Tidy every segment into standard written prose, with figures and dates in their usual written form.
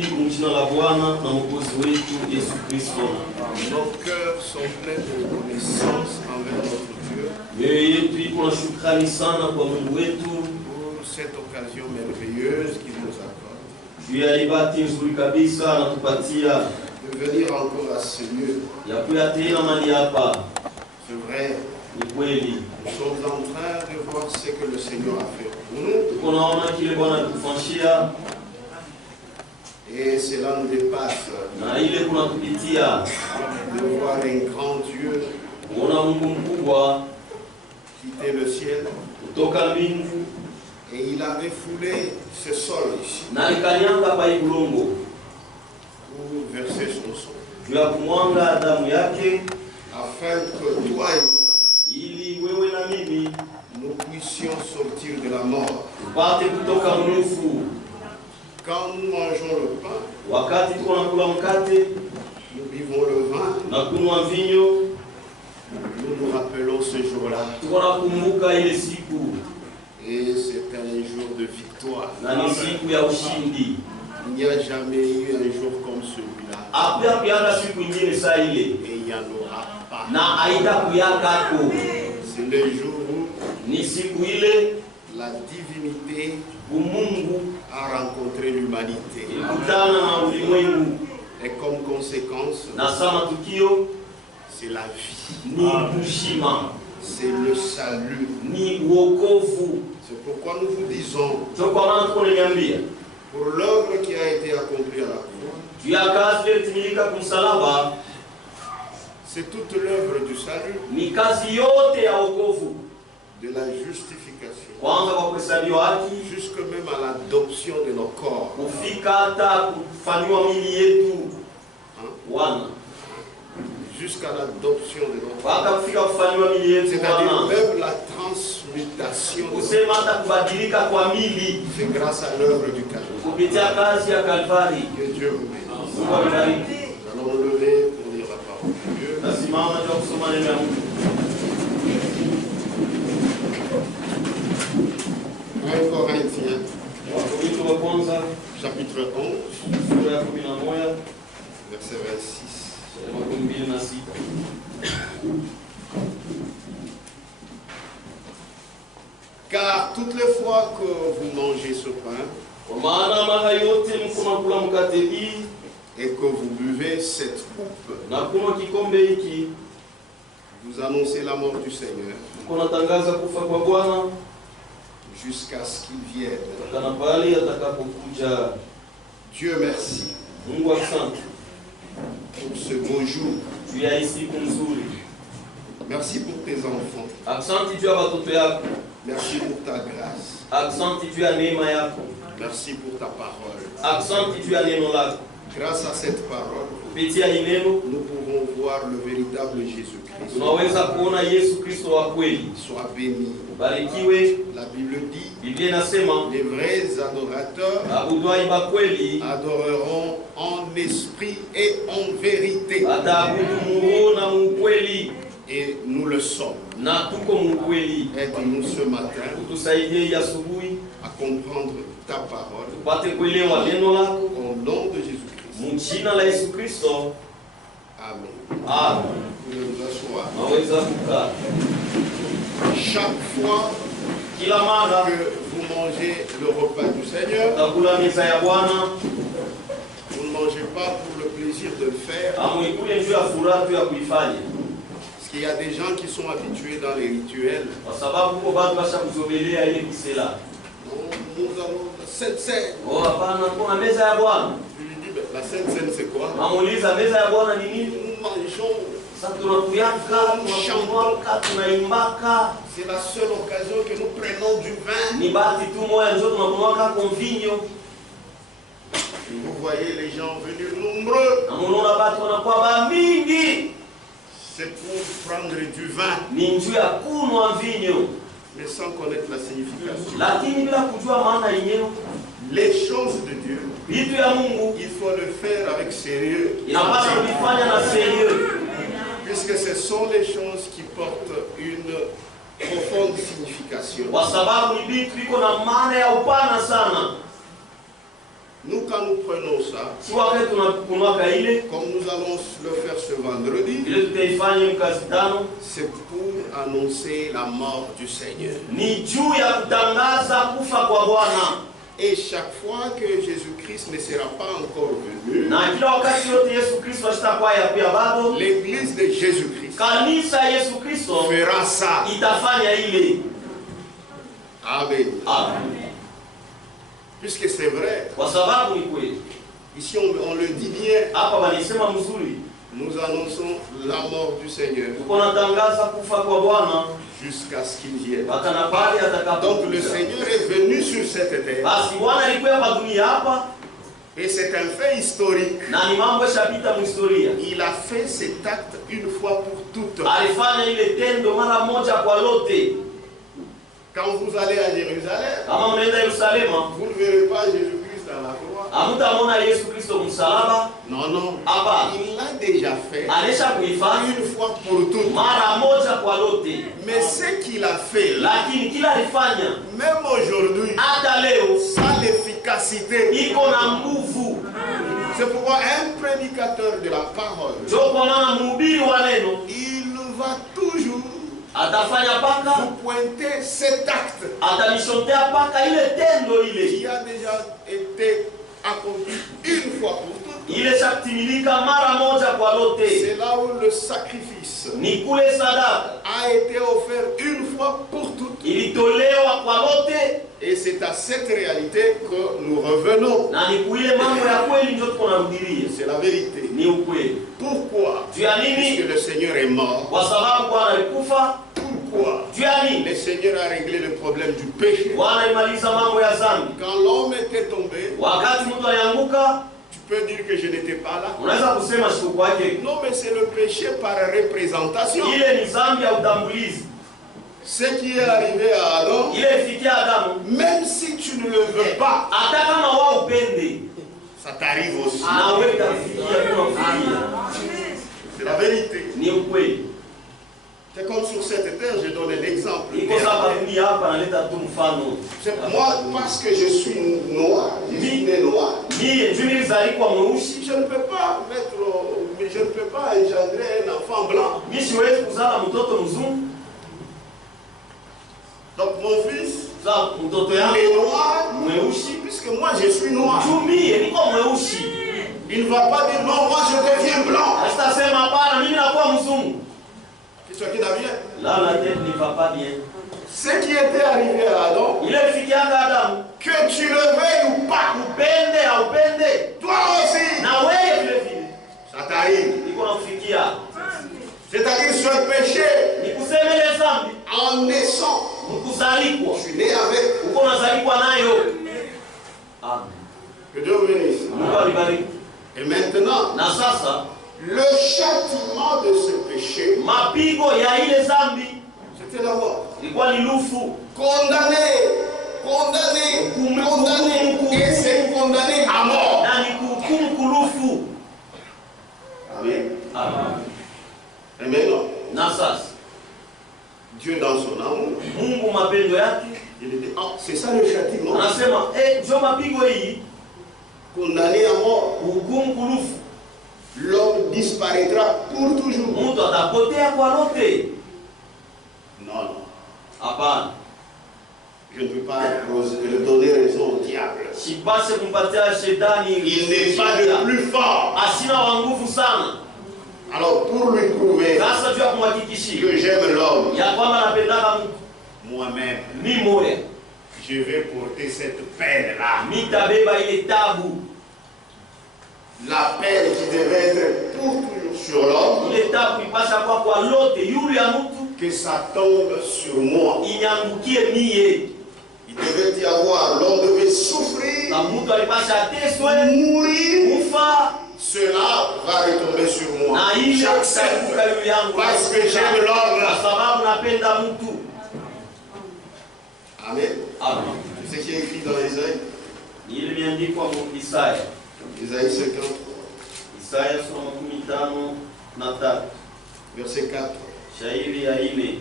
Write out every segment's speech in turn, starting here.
asubuhi mjina la Bwana na Mwokozi wetu Yesu Kristo. Nos cœurs sont pleins de reconnaissance envers notre Dieu. Mioyo yetu iko na shukrani sana kwa Mungu wetu Pour cette occasion merveilleuse qu'il nous accorde. juu ya ibati nzuri kabisa anatupatia De venir encore à ce lieu. ya kuya tena mali hapa. C'est vrai. Ni kweli Nous sommes en train de voir ce que le Seigneur a fait pour nous. tuko naona kile Bwana alitufanyia Et cela nous dépasse. na ile kunatupitia De voir un grand Dieu kuona Mungu mkubwa quitter le ciel. kutoka mbingu Et il a refoulé ce sol ici na alikanyanga pa ibulongo pour verser son sang. juu ya kumwanga damu yake Afin que toi et moi, ili wewe na mimi nous puissions sortir de la mort. tupate kutoka mnufu. Quand nous mangeons le pain, Wakati tuko nakula mkate nous buvons le vin, na kunywa mvinyo, nous nous rappelons ce jour-là. tuko nakumbuka ile siku Et c'est un jour de victoire. na ni siku ya ushindi. Il n'y a jamais eu un jour comme celui-là. Hakuna kuyaga siku ingine saa ile Et il n'y en aura pas. na haitakuyaga. C'est le jour où Ni siku ile la divinité Mungu a rencontré l'humanité. ilikutana na ulimwengu, Et comme conséquence, na sama tukio c'est la vie. ni kushima, C'est le salut. ni wokovu. C'est pourquoi nous vous disons, Ndio kwa maana tuko niambia pour l'œuvre qui a été accomplie à la croix, juu ya kazi iliyotimilika kumsalaba, c'est toute l'œuvre du salut, ni kazi yote ya wokovu, de la justification, kwanza kwa kuhesabiwa haki jusque même à l'adoption de nos corps. kufika hata kufanywa mili yetu wana, Jusqu'à l'adoption de nos corps. mpaka kufika kufanywa mili yetu C'est-à-dire wana, même la transmutation de nos kusema hata kubadilika kwa mili corps. C'est grâce à l'œuvre du Calvaire. kupitia kazi ya Kalvari. Que Dieu vous bénisse. Mungu awabariki. Nous allons nous lever pour lire la parole de Dieu. Nasimama juu ya kusoma neno la Mungu. 1 Corinthiens, Wakorintho wa kwanza chapitre 11, sura ya 11 verset 26. makumi mbili na sita. Car toutes les fois que vous mangez ce pain Kwa maana mara yote mko nakula mkate hii et que vous buvez cette coupe, na kunywa kikombe hiki, vous annoncez la mort du Seigneur mko natangaza kufa kwa Bwana jusqu'à ce qu'il vienne. kana pale atakapokuja. Dieu merci Mungu asante pour ce beau jour. juu ya hii siku nzuri. Merci pour tes enfants. Asante juu ya watoto yako, Merci pour ta grâce. asante juu ya neema yako, Merci pour ta parole. asante juu ya neno lako. Grâce à cette parole, Kupitia hii neno nous pouvons voir le véritable Jésus-Christ. tunaweza kuona Yesu Kristo wa kweli. Sois béni. Barikiwe. La Bible dit, Biblia inasema les vrais adorateurs abudwai ba kweli adoreront en esprit et en vérité. ataabudu Mungu na mukweli, Et nous le sommes. na tuko mukweli. Aide-nous ce matin Utusaidie asubuhi à comprendre ta parole. tupate kuelewa neno lako Au nom de Jésus-Christ. mjina la Yesu Kristo. Amen. Amen. Vous pouvez vous asseoir. Naweza kukaa. Chaque fois Kila mara que vous mangez le repas du Seigneur, utakula meza ya Bwana, vous ne mangez pas pour le plaisir de le faire. amuikule juu ya furaha tu ya kuifanya, Parce qu'il y a des gens qui sont habitués dans les rituels. kwa sababu huko bado bashakuzomelea ile kisela. Non, nous allons la Sainte Seine. Oh, hapana, kuna meza ya Bwana. Je lui dis, ben, la Sainte Seine c'est quoi? Namuuliza meza ya Bwana ni nini? Nous mangeons. Sasa tunakuyaka, tunakumwaka, tunaimbaka. C'est la seule occasion que nous prenons du vin. Ni bahati tu moja ndio tunakumwaka konvinyo. Vous voyez les gens venus nombreux. Na munaona watu wanakuwa ba mingi. C'est pour prendre du vin, Ni njuu ya kunwa mvinyo. mais sans connaître la signification. Lakini bila kujua maana yenyewe, Les choses de Dieu, vitu ya Mungu il faut le faire avec sérieux. inapaswa kufanya na serieux. Puisque ce sont les choses qui portent une profonde signification. Kwa sababu ni vitu viko na maana ya upana sana. Nous, quand nous nous prenons ça, si wakati tunakunwaka ile comme nous allons le faire ce vendredi, ile tutaifanya mkazi tano, c'est pour annoncer la mort du Seigneur. ni juu ya kutangaza kufa kwa Bwana. Et chaque fois que Jésus-Christ ne sera pas encore venu, Na kila wakati yote Yesu Kristo ashitakuwa ya bado, l'église de Jésus-Christ kanisa ya Yesu Kristo fera ça. itafanya ile. Amen. Amen. Puisque c'est vrai, Kwa sababu ni kweli. ici on le dit bien, Hapa wanasema mzuri. nous annonçons la mort du Seigneur Tuko natangaza kufa kwa Bwana jusqu'à ce qu'il vienne. mpaka na pale Donc le atakapokuja. Seigneur est venu sur cette terre Basi Bwana alikuwa hapa dunia hapa, et c'est un fait historique. na ni mambo yashapita mhistoria. Il a fait cet acte une fois pour toutes. Alifanya ile tendo mara moja kwa lote. Quand vous allez à Jérusalem, Kama mnaenda Yerusalema, vous ne verrez pas Jésus-Christ à la croix. hamtamwona Yesu Kristo msalaba. Non, non. Hapa Il l'a déjà fait anesha kuifanya une fois pour toutes. mara moja kwa lote, Mais ce qu'il a fait là, lakini kila alifanya même aujourd'hui, hata leo ça a l'efficacité. iko na nguvu. C'est pourquoi un prédicateur de la parole, Ndio kwa maana mhubiri wa neno il va toujours atafanya paka, vous pointer cet acte atanishontea paka ile tendo ile qui a déjà été accompli une fois pour toutes. ile shatimilika mara moja kwa lote. C'est là où le sacrifice Ni kule sadaka a été offert une fois pour toutes. ilitolewa kwa lote, Et c'est à cette réalité que nous revenons. na ni kuile mambo ya kweli ndio tuko narudilia. C'est la vérité. Ni ukweli. Pourquoi? Juu ya nini? Puisque le Seigneur est mort. Kwa sababu Bwana alikufa. Pourquoi? Juu ya nini? Le Seigneur a réglé le problème du péché. Bwana alimaliza mambo ya dhambi. Quand l'homme était tombé, Wakati mtu alianguka, tu peux dire que je n'étais pas là. unaweza kusema siku kwake. Non, mais c'est le péché par représentation. Ile ni dhambi ya utambulizi. Ce qui est arrivé à Adam, Ile ifikia Adamu, même si tu ne le veux pas, hata kama wao upende, ça t'arrive aussi. na wewe utafikia kufikia. C'est la vérité. Ni ukweli. C'est comme sur cette terre, je donne un exemple. Iko sababu dunia hapa naleta tu mfano. C'est moi, parce que je suis noir, je suis né noir. Mie juu nilizaliwa mweusi, Je ne peux pas mettre, mais je ne peux pas engendrer un enfant blanc. mimi siwezi kuzala mtoto mzungu. Donc mon fils, Sasa mtoto il yangu est noir, mweusi, puisque moi je suis noir. juu mie niko mweusi. Il ne va pas dire non, moi je deviens blanc. Sitasema hapana, mimi nakuwa mzungu. Qu'est-ce qui n'a bien? Là la tête ne va pas bien. Ce qui était arrivé à Adam, Ile ifikianga Adamu, que tu le veuilles ou pas, upende au upende, toi aussi, na wewe vile vile ça t'arrive. iko nakufikia. C'est-à-dire ce péché, Ni kusema ile dhambi en naissant, mkuzalikwa, tu es né avec. uko nazalikwa nayo. Amen. Que Dieu bénisse. Mungu alibariki. Et maintenant, Na sasa le châtiment de ce péché, mapigo ya ile dhambi c'était la mort. ilikuwa ni lufu. Condamné, condamné, condamné, et c'est condamné à mort. Na ni kuhukumu kulufu. Amen. Amen. Et maintenant, Na sasa Dieu dans son amour, Mungu mapendo yake il dit, ah, c'est ça le châtiment. anasema ndio mapigo hii, Condamné à mort, kuhukumu kulufu. l'homme disparaîtra pour toujours. Mtu atapotea kwa lote. Non, non. Hapana. Je ne peux pas donner raison au diable. Sipase kumpatia shetani. Il n'est pas le plus fort. Asina wa nguvu sana. Alors pour lui prouver Sasa juu ya kumhakikishia que j'aime l'homme, ya kwamba napendaka mtu moi-même, mi moya, je vais porter cette peine-là. mitabeba ile tabu. La peine qui devait être pour toujours sur l'homme, Ile tabu ipasha kwa lote yule ya mtu que ça tombe sur moi. inyangukie mie. Il devait y avoir, l'homme devait souffrir, Na mtu alipasha ateswe, mourir. kufa, Cela va retomber sur moi. na ile J'accepte itakuka yule yangu. parce que j'aime l'homme. Kwa sababu napenda mtu. Amen. Amen. C'est ce qui est écrit dans Isaïe. Ile imeandikwa mu Isaya. Isaïe 50, Isaya sura 53, verset 4. shairi ya 4.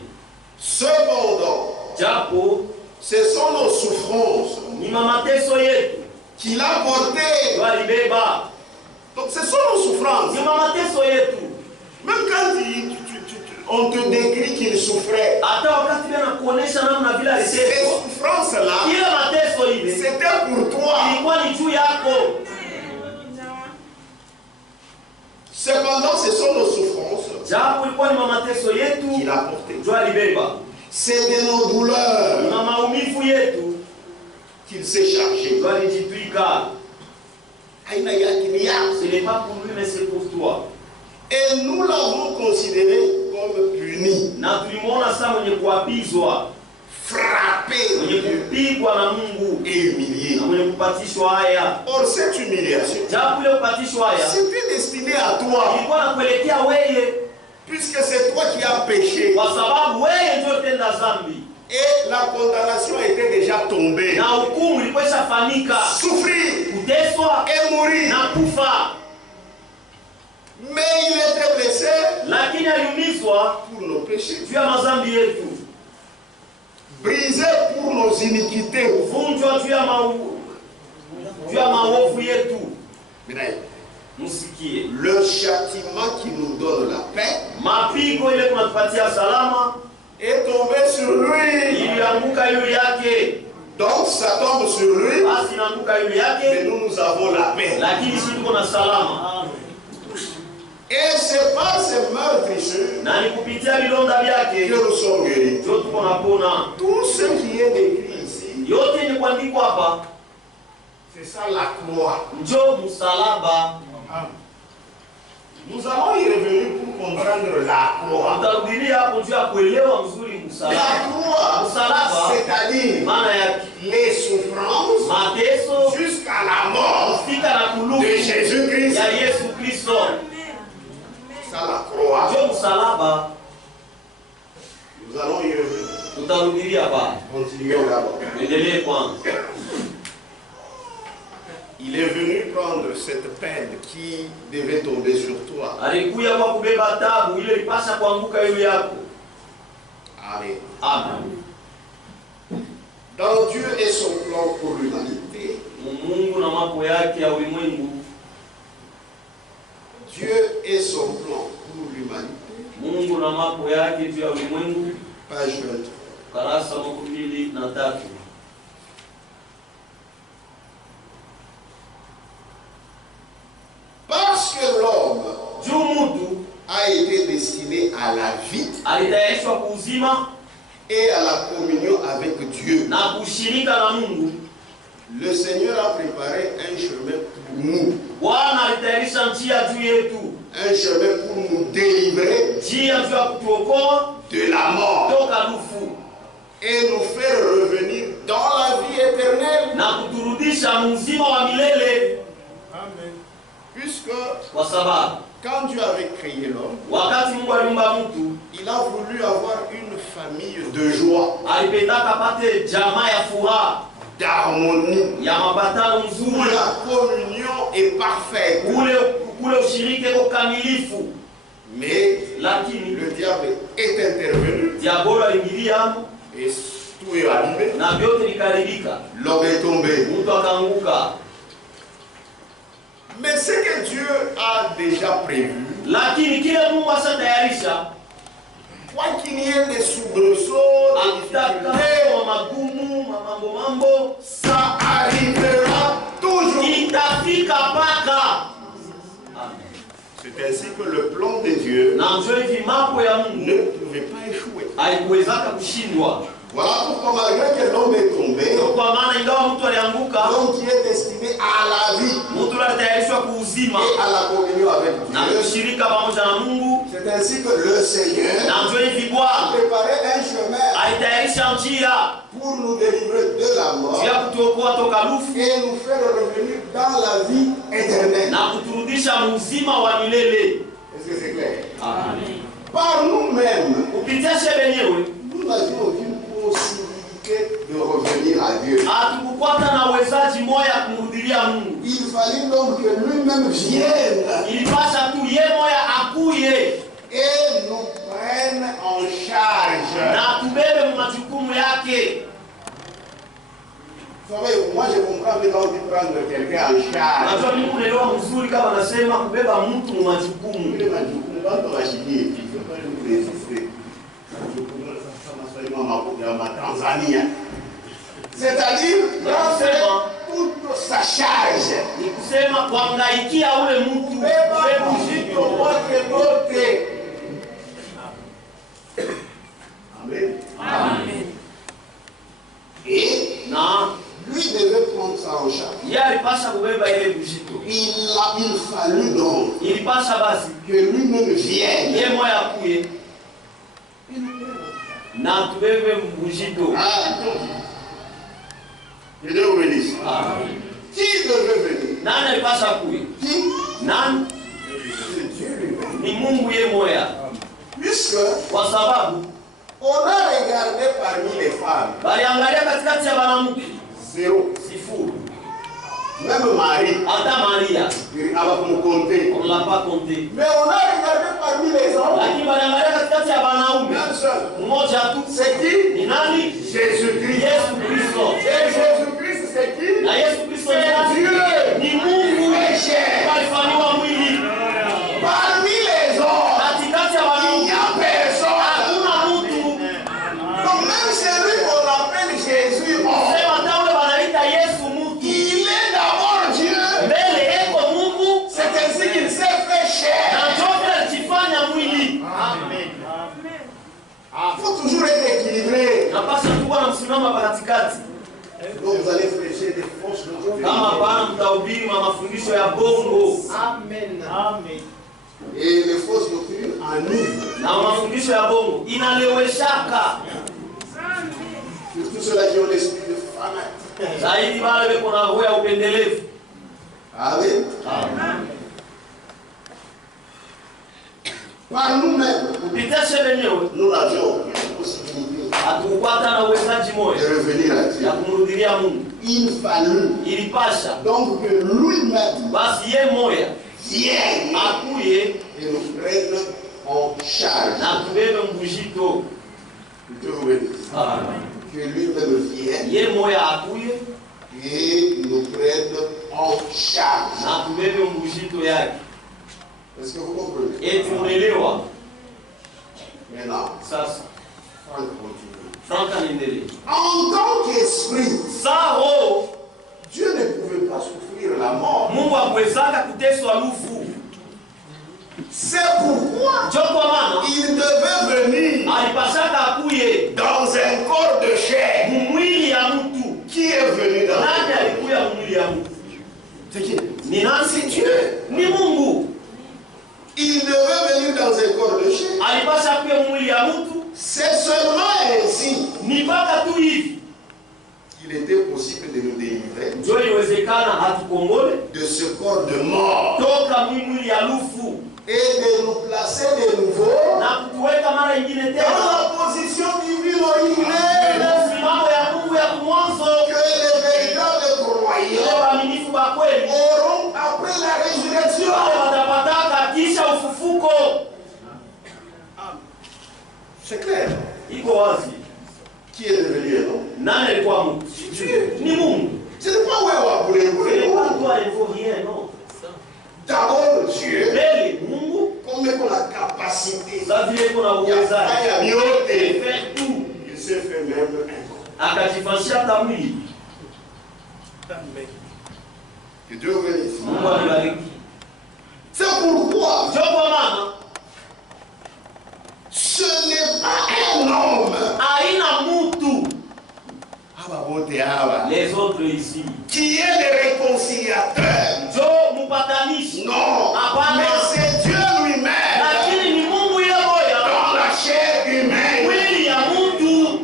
Cependant, Japo ce sont nos souffrances ni mateso yetu qu'il a porté. Donc ce sont nos souffrances. Même quand on te décrit qu'il souffrait, ces souffrances-là, c'était pour toi. Cependant, ce sont nos souffrances qu'il a portées. C'est de nos douleurs qu'il s'est chargé. Ce n'est pas pour lui, mais c'est pour toi. Et nous l'avons considéré comme puni, frappé et humilié. Or, cette humiliation, c'était destiné à toi, puisque c'est toi qui as péché. Et la condamnation était déjà tombée. Souffrir et mourir. Mais il était blessé pour nos péchés, brisé pour nos iniquités. Le châtiment qui nous donne la paix est tombé sur lui. Donc ça tombe sur lui, mais nous avons la paix. Et c'est par ces meurtrissures que nous sommes guéris. Tout ce qui est décrit ici, c'est ça la croix. Nous allons y revenir pour comprendre la croix. La croix, c'est-à-dire les souffrances jusqu'à la mort de Jésus-Christ. Ça la croix. Nous allons y revenir. Continuons d'abord. Il est venu prendre cette peine qui devait tomber sur toi. Amen. Dans Dieu et son plan pour l'humanité, Dieu et son plan pour l'humanité, page 23. Parce que l'homme a été destiné à la vie et à la communion avec Dieu, le Seigneur a préparé un chemin pour nous. Un chemin pour nous délivrer de la mort et nous faire revenir dans la vie éternelle. Puisque quand Dieu avait créé l'homme, il a voulu avoir une famille de joie, d'harmonie, où la communion est parfaite. Mais le diable est intervenu et tout est arrivé. L'homme est tombé. Mais ce que Dieu a déjà prévu, quoi qu'il y ait des soubresauts, ça arrivera toujours. C'est ainsi que le plan de Dieu ne pouvait pas échouer. Voilà pourquoi malgré que l'homme est tombé, l'homme qui est destiné à la vie et à la communion avec Dieu, c'est ainsi que le Seigneur a préparé un chemin pour nous délivrer de la mort et nous faire revenir dans la vie éternelle. Est-ce que c'est clair? Par nous-mêmes, nous n'avions aucune possibilité de revenir à Dieu. Il fallait donc que lui-même vienne et nous prenne en charge. Moi je comprends que quand tu prends quelqu'un en charge. Najua mimi unaelewa mzuri kama nasema kubeba mtu mu majukumu. Ile majukumu watu washikie. Tanzania. C'est-à-dire prendre toute sa charge. Ni kusema kuangaikia ule mtu kubeba mzigo wake wote. Amen. Amen. Et lui devait prendre ça en charge. Il fallut donc que lui-même vienne. Je Dieu vous bénisse. Qui devait venir? Qui? Ni Mungu yeye moya. Puisque kwa sababu on a regardé parmi les femmes. Baliangalia katikati ya wanawake. Zéro. Sifuri. Même Marie. Hata Maria. On ne l'a pas compté. Mais on a regardé parmi les hommes. Lakini baliangalia katikati ya wanaume. Un seul. Mmoja tu. C'est qui? Ni nani? Jésus-Christ. Yesu Kristo. Et Jésus-Christ c'est qui? Na Yesu Kristo ni Dieu. Ni Mungu. Alifanywa mwili. Parmi les hommes. Katikati ya wanaume. Il n'y a personne. Hakuna mtu. Donc même celui qu'on appelle Jésus. Sema taule wanaita Yesu mtu. Il est d'abord Dieu. Mbele eko Mungu. C'est ainsi qu'il s'est fait chair. Na njoka alijifanya mwili. Amen. Il faut toujours être équilibré. Napaswa kuwa na msimamo hapa katikati. Donc vous allez prêcher des fausses doctrines. Kama bana mtahubiri mafundisho ya bongo. Amen. Amen. Et les fausses doctrines enivrent. Na mafundisho ya bongo inaleweshaka. Surtout ceux-là qui ont l'esprit de fanatique. Zaidi wale wako na roho ya upendelevu. Amen. Amen. Par nous-mêmes, Kupitia wenyewe nous n'avions aucune possibilité hatukupata na uwezaji de moja revenir à Dieu. ya kumrudilia Mungu. Il fallut Ilipasha donc que lui-même basi ye moya vienne akuye et nous prenne en charge. na kubebe mbujito. Que Dieu vous bénisse. Amen. Que lui-même vienne Ye moya akuye et nous prenne en charge. na kubebe mbujito yake. Est-ce que vous comprenez? Eti unaelewa? Maintenant, Sasa Franck continue. Franka niendelee. En tant qu'esprit, Sao Dieu ne pouvait pas souffrir la mort. Mungu hakuwezaka kuteswa lufu. C'est pourquoi Ndio kwa maana il devait venir alipasaka akuye dans un corps de chair. mwili ya mtu. Qui est venu dans Nani un alikuya mwili ya mtu? C'est qui? Ni nani? C'est Dieu. Ni Mungu. Il devait venir dans un corps de chair. Alipasha kuya mwili ya mtu. C'est seulement ainsi Ni mpaka tu hivi qu'il était possible de nous délivrer ndio iliwezekana hatukongole de ce corps de mort toka mwili ya lufu et de nous placer de nouveau na kutuweka mara nyingine dans tena la position divine originelle simamo ya Mungu ya mwanzo. que les véritables croyants Waaminifu wa kweli auront après la résurrection. watapataka kisha ufufuko. C'est clair. Iko wazi. Qui est devenu un homme? Nani alikuwa Mungu? Ni Mungu. Ce n'est pas où on C'est pas a toi, il faut rien, non. d'abord Dieu, Mbele Mungu comme on a la capacité, za vile kuna uwezaji. il Il fait tout. s'est fait même un corps. Akajifanyia hata mwili. Que Dieu vous bénisse. Mungu alibariki. C'est pourquoi Ndio kwa maana ce n'est pas un homme haina mtu les autres ici. qui est le réconciliateur. Ndio mpatanishi. Non, Hapana. mais c'est Dieu lui-même Lakini ni Mungu yeye moja. dans la chair humaine. Mwili ya mtu.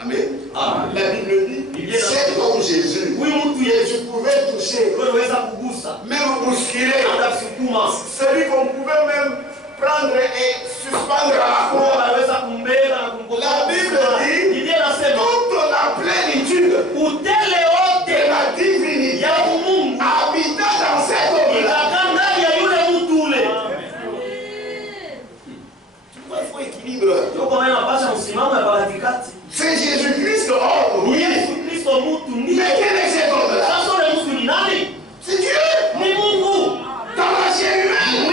Amen. Amen. La Bible dit, c'est comme Jésus. Huyu mtu Yesu Tu pouvais toucher, unaweza kugusa. même bousculer. Hata kusukuma. Celui qu'on pouvait même prendre et suspendre à la croix. Anaweza kumbeba na kumkokoa. La Bible dit, Biblia inasema toute la plénitude utele de wote la divinité ya Mungu habita dans cet homme-là. ikakaa ndani ya yule mtu ule. Il faut équilibre. Ndio kwa maana napasha msimamo ya katikati. C'est Jésus-Christ, homme. Mais quel est cet homme-là? C'est Dieu. Dans la chair humaine.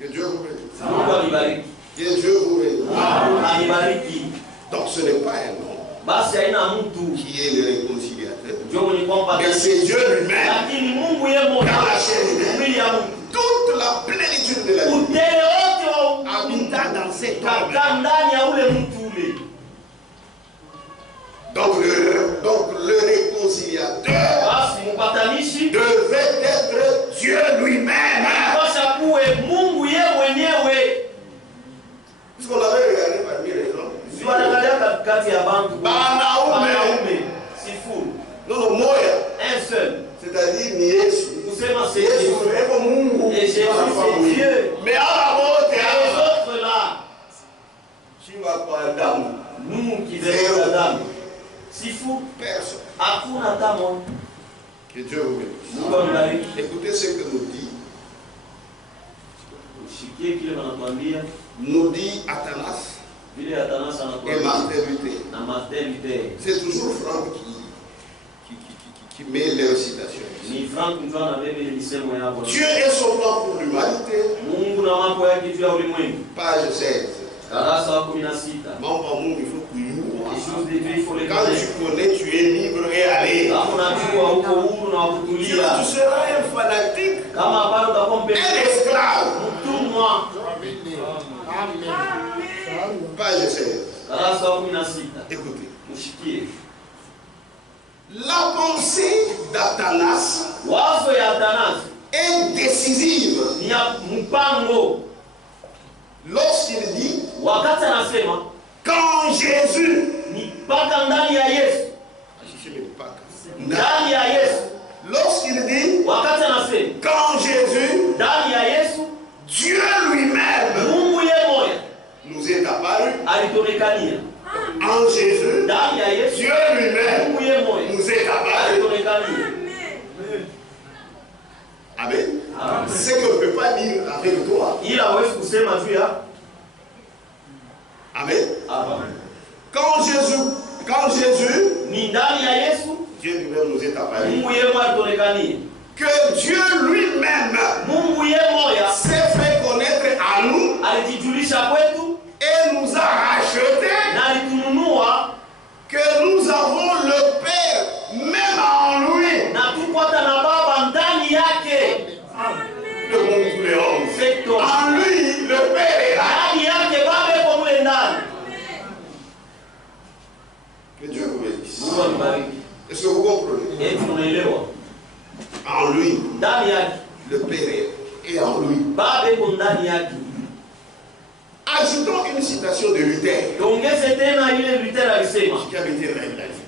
Que Dieu vous bénisse. Que Dieu vous bénisse. Donc ce n'est pas un homme qui est le réconciliateur. Mais c'est Dieu lui-même. Dans la chair humaine. Toute la plénitude de la vie habita dans cet homme. Donc le réconciliateur devait être Dieu lui-même. Puisqu'on avait regardé parmi les hommes. Non, Moya. Un seul. C'est-à-dire Niésu. C'est Dieu. Et Jésus c'est Dieu. Mais à la mort, les autres là. Nous qui venons d'Adam. Si fou. Personne. Hakuna hata moja. Que Dieu vous bénisse. Écoutez ce que nous dit. Nous dit Athanas et Martin Luther. C'est toujours Franck qui met les citations. Dieu est son plan pour l'humanité. Page 16. Mambo Mungu, il faut que quand tu connais, tu es libre et allé. Sinon, tu seras un fanatique, un esclave. Page 16. Écoutez. La pensée d'Athanas est décisive. Lorsqu'il dit quand Jésus lorsqu'il dit quand Jésus Dieu lui-même nous est apparu en Jésus Dieu lui-même nous est apparu. Amen. C'est qu'on ne peut pas dire avec toi. Amen. Quand Jésus Dieu lui-même nous est apparu. Que Dieu lui-même s'est fait connaître à nous et nous a rachetés, que nous avons le Père même en lui. Le monde tous les hommes. En lui, le Père est là. Que Dieu vous bénisse. Est-ce que vous comprenez? En lui, le Père est en lui. Ajoutons une citation de Luther.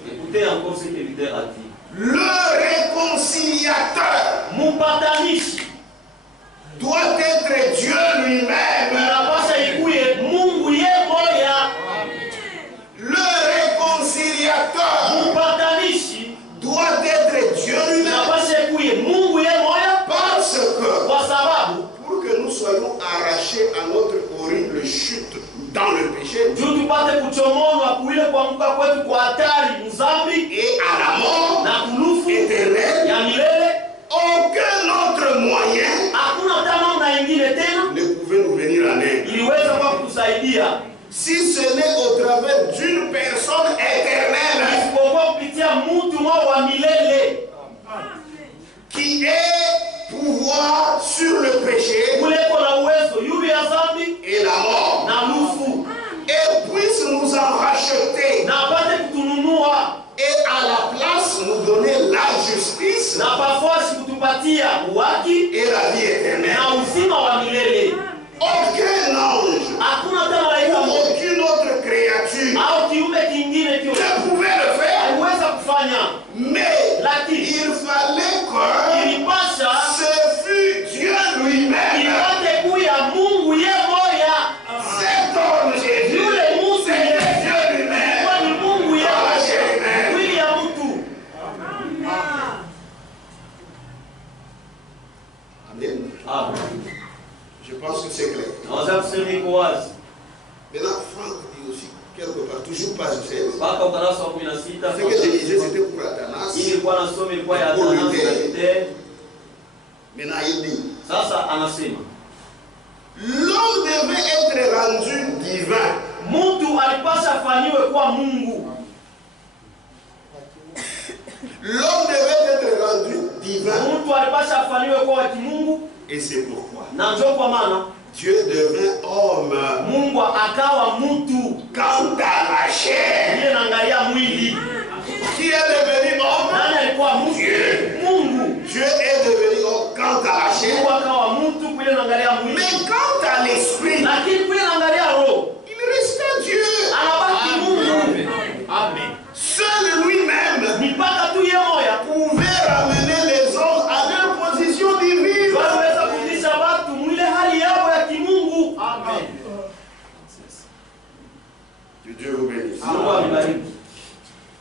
Écoutez encore ce que Luther a dit. Le réconciliateur doit être Dieu lui-même. Le réconciliateur doit être Dieu lui-même. Parce que pour que nous soyons arrachés à notre horrible chute dans le péché et à la mort éternelle, aucun autre moyen ne pouvait nous venir en aide. Si ce n'est au travers d'une personne éternelle qui est pouvoir sur le péché et la mort, et puisse nous en racheter et à la place nous donner la justice et la vie éternelle. Aucun ange ou aucune autre créature ne pouvait le faire, mais il fallait que ce fût Dieu lui-même. Cet homme Jésus, c'est Dieu lui-même. Dans la chair humaine. Amen. Je pense que c'est clair. toujours page 16. mpaka ukurasa wa 16. Ce que je disais, c'était pour Athanas. Ilikuwa nasoma ilikuwa ya Athanas na Luther. Maintenant, il dit, Sasa anasema l'homme devait être rendu divin. mtu alipasha afanywe kwa Mungu. L'homme devait être rendu divin. Mtu alipasha afanywe kwa Mungu. Et c'est pourquoi Na ndio kwa maana Dieu devint homme. Mungu akawa mtu. Quant à la chair, Yeye anaangalia mwili. qui est devenu homme? Nani alikuwa mtu? Mungu. Dieu est devenu homme quant à la chair. Mungu akawa mtu kule anaangalia mwili. Mais quant à l'esprit, Lakini kule anaangalia roho. il resta Dieu. Anabaki Mungu. Amen. Seul lui-même Mpaka tu yeye moya pouvait ramener les hommes à leur position divine. waweza kufundisha watu mwile hali yao ya kimungu. Amen. Que Dieu vous bénisse. Mungu amebariki.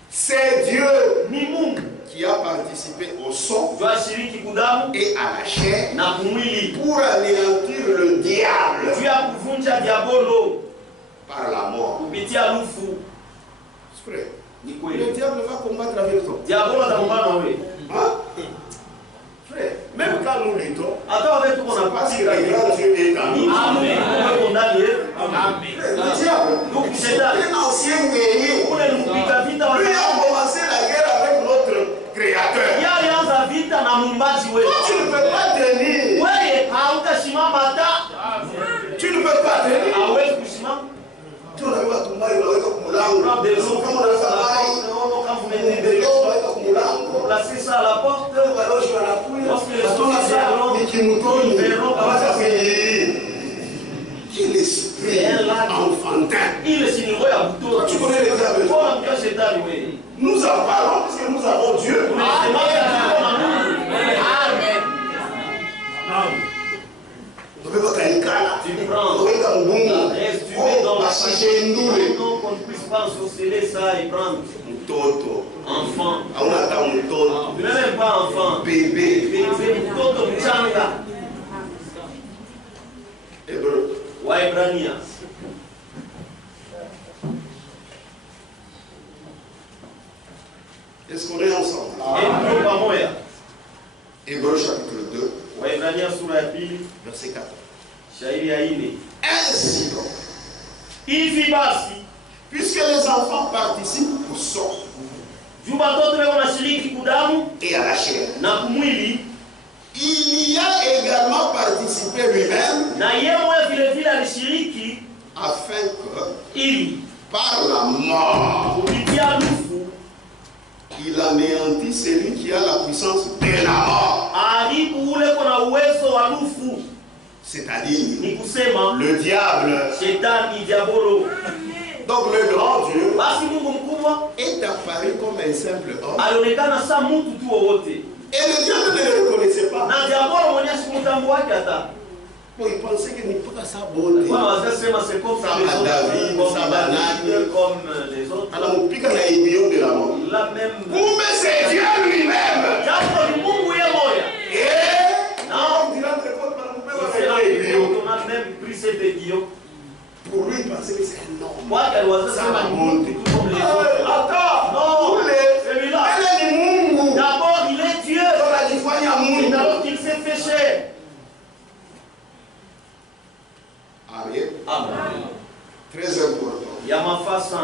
C'est Dieu Ni Mungu qui a participé au sang ndio ashiriki kudamu et à la chair na kumwili pour anéantir le diable juu ya kuvunja diabolo par la mort. kupitia lufu. Frère, Ni le kweli diable va combattre avec toi. diabolo atakumbana na wewe. Hein? Frère, même quand nous luttons, Hata wakati tuko c'est na parce que kupika le grand Dieu est en nous. Amen. Mungu ndani yetu. Amen. Le diable, Ndugu shetani un ancien guerrier, ule ni mpika vita wa lui a commencé la guerre avec notre Créateur. yeye alianza vita na muumbaji wetu. Toi, tu ne peux pas tenir. Wewe hautasimama hata Tu ne peux pas tenir. hawezi kusimama. Tu unaweza tumai, unaweka kumulango. Kama des Kama unaweza mai, kama unaweka kumulango. placer ça à la porte. Waloshi wanakuja. Lorsque les Watoto autres wanasema, seront, nikimtoni, ils verront comment ça se hawatakuja. Quel esprit enfantin. ile si ni roho ya buto. Tu connais les diables. Bora mjua shetani wewe. Nous en parlons parce que nous avons Dieu. Unasema tuko na Mungu. Unabeba kanikala. Tu prends Unaweka mgungu. reste tu mets dans la Basishe ndule. non qu'on ne puisse pas ensorceler ça et prendre Mtoto. enfant. Hauna hata mtoto. Tu n'as même pas enfant. Bébé. Bébé mtoto mchanga. Hébreu. Waebrania. Est-ce qu'on est ensemble? Hebu pamoja. Hébreu chapitre 2, Waebrania sura ya pili, verset 4. shairi ya 4. Ainsi donc, Hivi basi, puisque les enfants participent au sang juu watoto leo wanashiriki kudamu et à la chair, na kumwili, il y a également participé lui-même na yeye mwenyewe vile vile alishiriki afin que, ili par la mort, kupitia lufu il anéantit celui qui a la puissance de la mort. aharibu ule kuna uwezo wa lufu, C'est-à-dire ni kusema le diable. shetani, diabolo. Donc le grand Dieu Basi Mungu mkubwa est apparu comme un simple homme. alionekana saa mtu tu wowote, Et le diable ne le reconnaissait pas. na diabolo mwenyewe sikumtambo wake hata. Bon, il pensait que n'est pas sa beauté. Bwana wazasema c'est comme ça, les David, autres, ça comme va David, comme les autres. Anampika na ibion de la mort. La même. Kumbe c'est Dieu lui-même. Japo ni Mungu yeye moja. Et Non. il a répondu par le C'est là même qu'on a même pris cet idiot. Pour lui, il pensait que c'est un homme. Moi, elle was Ça va a monter. tout comme les autres. Attends. Non. Pour les- Celui-là. Elle est Mungu. D'abord, il est Dieu. On a dit, voyons C'est Mungu. alors qu'il s'est fait chair. Amen. Amen. Très important. Il y a ma façon.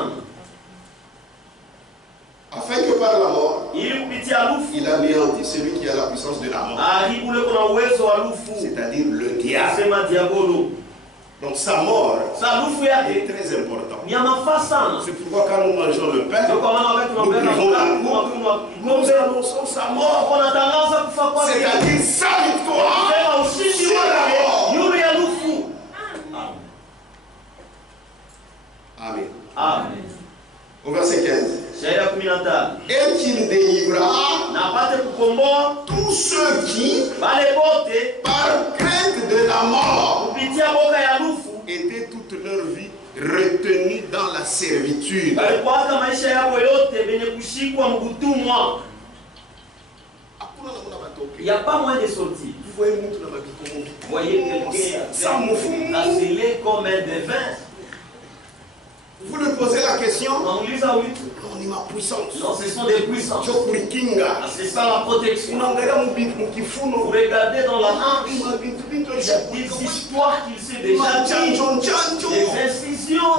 Afin que par la mort, Ili kupitia lufu. il anéantit celui qui a la puissance de la mort. Aharibu ule kuna uwezo wa lufu. C'est-à-dire le diable. Sema diabolo. Donc sa mort Sa lufu est yake très importante. ni ya mafasa. C'est pourquoi quand nous mangeons le pain, Ndio kwa maana wakati nous tunapenda buvons la kunywa coupe, kikombe, nous annonçons sa mort. wanatangaza kufa kwake. C'est-à-dire sa victoire Sema ushindi sur la wake mort. yule ya lufu. Amen. Amen. Au verset 15. Shairi ya 15. Et qu'il délivrera Na apate kukomboa tous ceux qui, wale wote par crainte de la mort, kupitia boka ya lufu étaient toute leur vie retenus dans la servitude. walikuwaka maisha yao yote benye kushikwa mkutumwa. Hakuna namna batoke. Il n'y a pas moyen de sortir. Vous voyez mtu na mabikomo. Vous voyez quelqu'un Ça me fout. asselé comme un devin. Vous lui posez la question. On lui dit oui. On dit ma puissance. Non, ce sont des puissances. C'est ça la protection. Vous regardez dans la hanche des histoires qu'il s'est déjà dit, des incisions.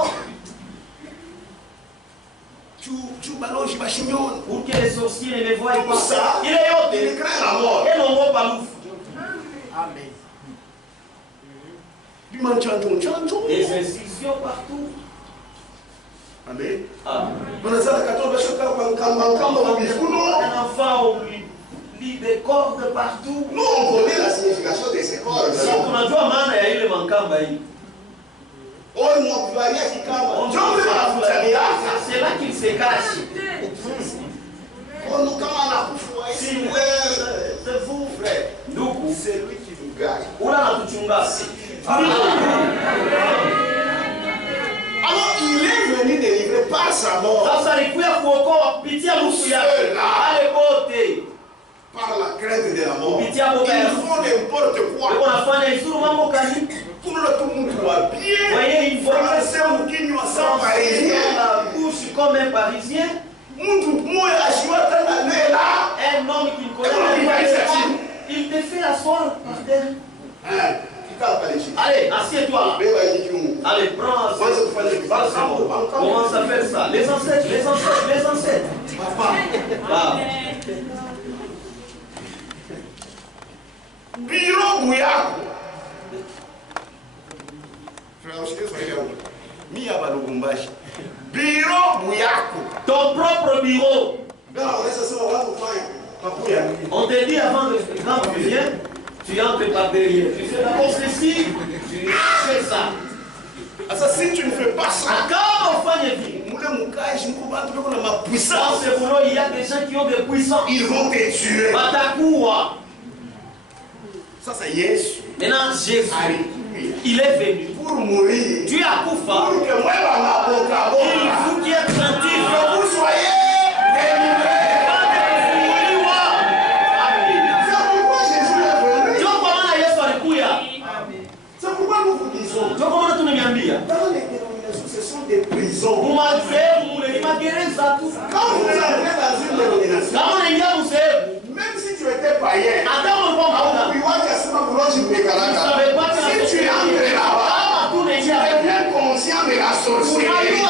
Pour que les sorciers ne les voient pas. Il est haut. Il craint la mort. Et l'on voit pas l'ouf. Des incisions partout. Amen. Ah. Un enfant, on lui lit des cordes partout. Nous, on connaît la signification de ces cordes. Si on a joué à main, il est manquant. C'est là qu'il se cache. C'est vous, frère. C'est lui qui nous gagne. Alors il est venu délivrer par sa mort. Par la crainte de la mort. Ils font n'importe quoi. Tout le monde voit bien. Voyez, il faut c'est un kinywa sans parisien. La bouche comme un parisien. Un homme qui ne connaît pas, il te fait asseoir par terre. Allez, assieds-toi. Allez, prends. Comment ça fait ça? Les ancêtres. Papa. Ah. Bureau Bouyakou. Bureau Bouyakou. Ton propre bureau. On te dit avant de quand tu viens, tu entres par derrière. Tu fais d'abord ceci, tu fais ça. Si tu ne fais pas ça, quand on fait des dans ce boulot, il y a des gens qui ont des puissants. Ils vont te tuer. Ça c'est Jésus. Maintenant Jésus, il est venu pour mourir. Dieu a Koufa. Pour que moi, il faut qu'il y ait attentif. Que vous soyez délivrés. C'est pourquoi nous vous disons. Dans les dénominations, ce sont des prisons. Quand vous entrez dans une dénomination, même si tu étais païen, si tu entres là-bas, tu es bien conscient de la sorcellerie.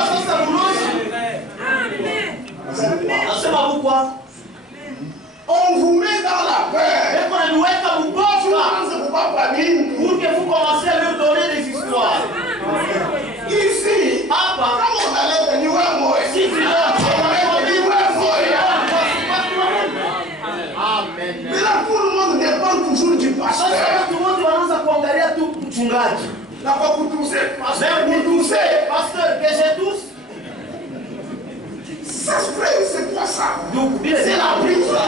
On vous met dans la peur. Pour que vous commenciez à leur donner des histoires. Ici, quand on allait venir mourir, si tu mais là, tout le monde dépend toujours du pasteur. Là, pas pour tousser. Pasteur, que j'ai tous. Ça, c'est quoi ça? C'est la prison.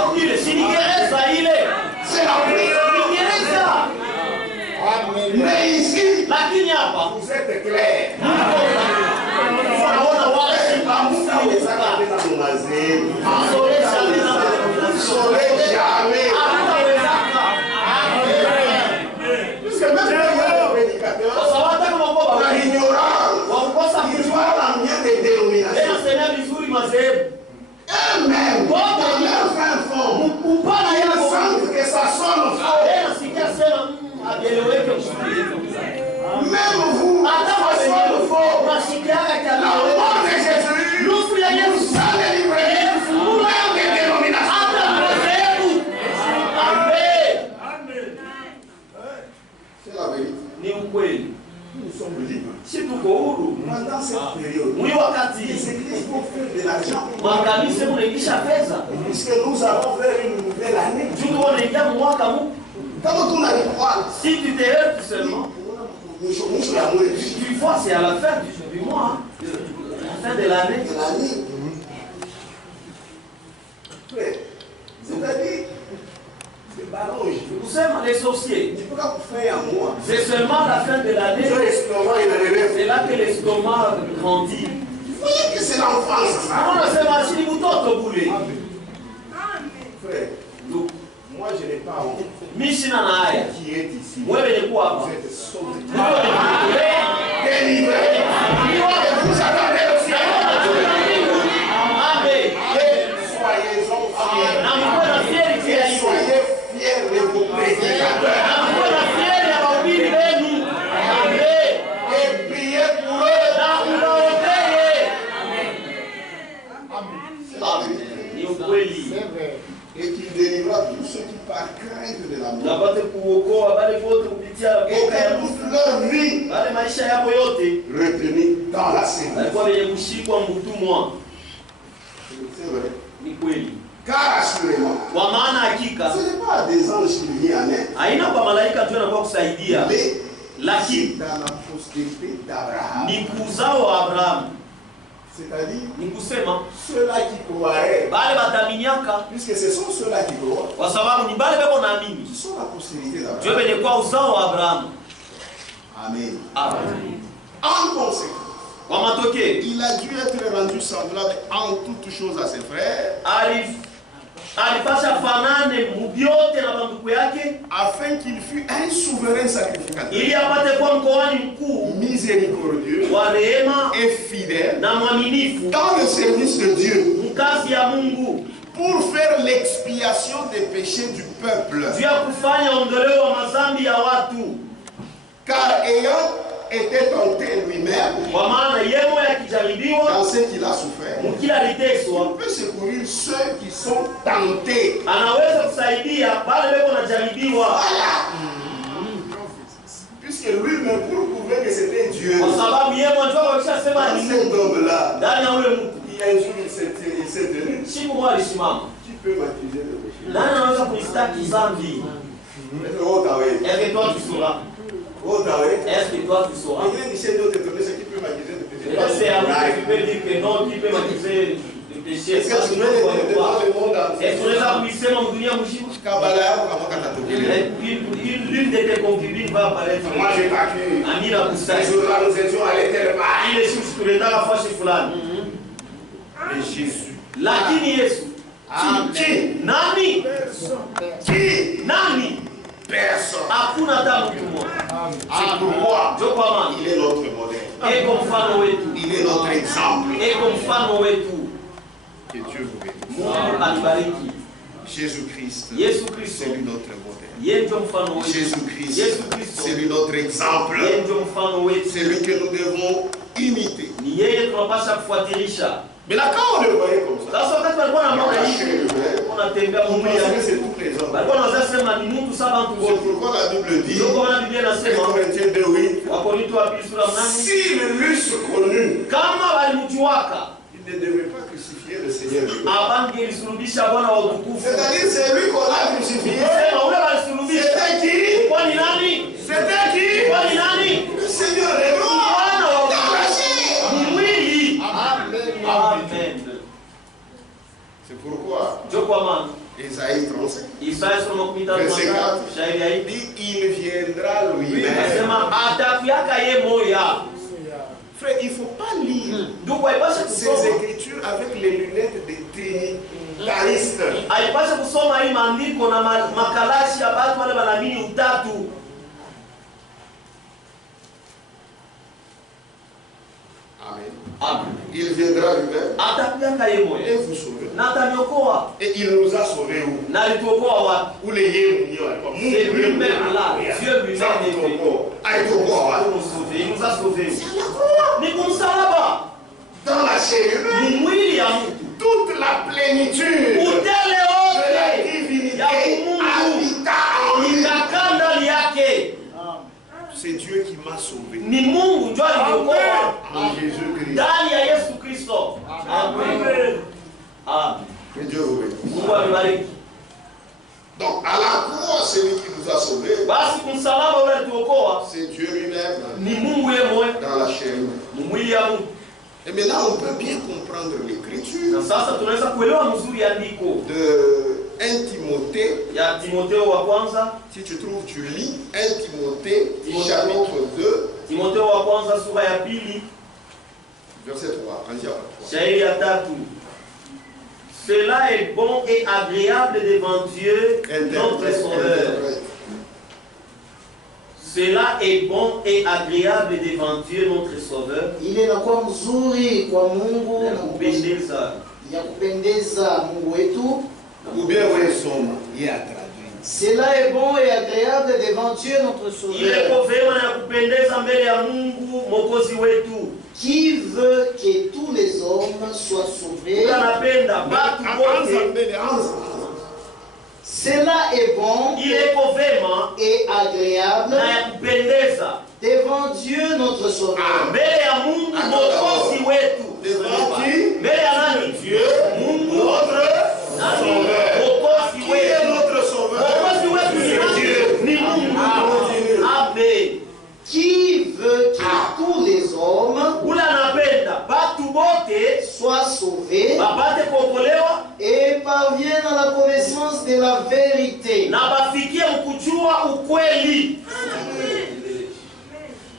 C'est la prison. Mais ici, vous êtes clair. Jamais. Puisque même le prédicateur, la ignorance, il voit la mienne des dénominations. Eux-mêmes, dans leur fin fond, ils sentent que ça sonne faux. Même vous, ça sonne faux. La mort de Jésus, vous allez livrer. Même des dénominations. C'est la vérité. Nous sommes libres. Pendant cette période, les églises vont faire de l'argent. Puisque nous allons faire une nouvelle année. Quand on a les croix, si tu te heurtes seulement, tu vois, c'est à la fin du mois, à la fin de l'année. C'est-à-dire, c'est ballon. Vous savez, les sorciers, c'est seulement à la fin de l'année, c'est là que l'estomac grandit. Vous voyez que c'est l'enfance, ça. Moi, je n'ai pas honte. Qui est ici? Vous êtes sauvés. Délivrés. Et vous attendez aussi. Et qu'il délivra tous ceux qui par crainte de la mort. Et toute leur vie retenue dans la série. C'est vrai. Car assurément, ce n'est pas des anges qui viennent en aide, mais dans la postérité d'Abraham. C'est-à-dire ceux-là qui croiraient, puisque ce sont ceux-là qui croient, ce sont la postérité d'Abraham. Amen. En conséquence, il a dû être rendu semblable en toutes choses à ses frères, afin qu'il fût un souverain sacrificateur, miséricordieux et fidèle dans le service de Dieu, pour faire l'expiation des péchés du peuple. Car ayant été tenté lui-même dans ce qu'il a souffert, il peut secourir ceux qui sont tentés. Voilà. Puisque lui-même, pour prouver que c'était Dieu, cet homme-là, il a un jour il s'est tenu. Qui peut m'accuser de péché? Est-ce que toi tu sauras? Est-ce que toi tu sauras? C'est à vous que tu peux dire que non, qui peut m'accuser de péché? Est-ce que tu peux le voir? Est-ce que tu l'une de tes concubines va apparaître? Moi j'ai vaincu. Amina Boussaï. Nous étions allés quelque part. Il est sur ce que l'État a fait chez Fulani. Mais Jésus. Lakini Yesu. Qui? Nani? Qui? Nani? Personne. C'est pourquoi il est notre modèle. Il est notre exemple. Que Dieu vous bénisse. Jésus-Christ, c'est lui notre modèle. Jésus-Christ, c'est lui notre exemple. C'est lui que nous devons imiter. Mais là, quand on le voyait comme ça, on pensait que c'est tous les hommes. C'est pourquoi la Bible dit, Corinthiens 2:8, s'ils l'eussent connu, ils ne devaient pas crucifier le Seigneur. C'est-à-dire, c'est lui qu'on a crucifié. C'était qui? C'était qui? Le Seigneur est mort dans la chair. Amen. C'est pourquoi Isaïe 35, verset 4, dit il viendra lui-même. Frère, il ne faut pas lire ces écritures avec les lunettes des trinitaristes. Amen. Il viendra lui-même et vous sauver. Et il nous a sauvés où? Où les Dieu lui-même là. Dieu lui-même est venu pour nous sauver. Il nous a sauvés. Dans la chair humaine, toute la plénitude de la divinité habita en lui. C'est Dieu qui m'a sauvé. En Jésus-Christ. Amen. Que Dieu vous bénisse. Donc, à la croix, celui qui nous a sauvés, c'est Dieu lui-même dans la chair humaine. Et maintenant, on peut bien comprendre l'écriture de 1 Timothée. Si tu trouves, tu lis 1 Timothée, chapitre 2, verset 3. Cela est bon et agréable devant Dieu, notre Sauveur. Cela est bon et agréable devant Dieu, notre Sauveur. Inakuwa mzuri kwa Mungu ya kupendeza Mungu wetu. Ou bien ouais soma, il a traduit. Cela est bon et agréable devant Dieu notre Sauveur. Ile kovema ya kupendeza mbele ya Mungu Mwokozi wetu. Qui veut que tous les hommes soient sauvés. Cela est bon et agréable devant Dieu notre Sauveur. Devant qui? Dieu, notre Sauveur. Qui est notre Sauveur? Dieu. Qui veut que tous les hommes soient sauvés et parviennent à la connaissance de la vérité.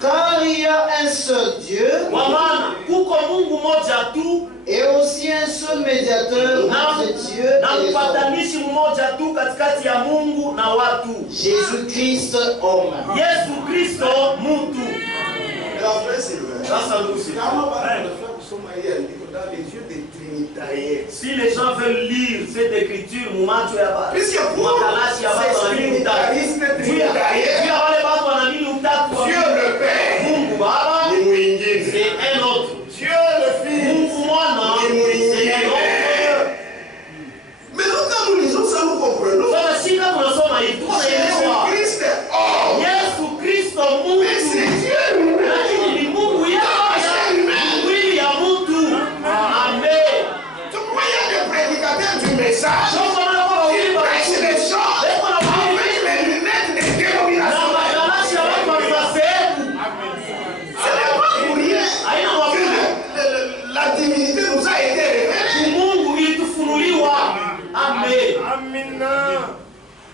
Car il y a un seul Dieu et aussi un seul médiateur entre Dieu et les hommes. Jésus-Christ homme. Si les gens veulent lire cette écriture, Dieu le Père, c'est un autre. Dieu le Fils, c'est un autre. Mais quand nous lisons ça, nous comprenons. Jésus-Christ est homme. Mais c'est Dieu. Message qui prêche les gens avec les lunettes des dénominations. Ce n'est pas pour rien que la divinité nous a été révélée. Amen.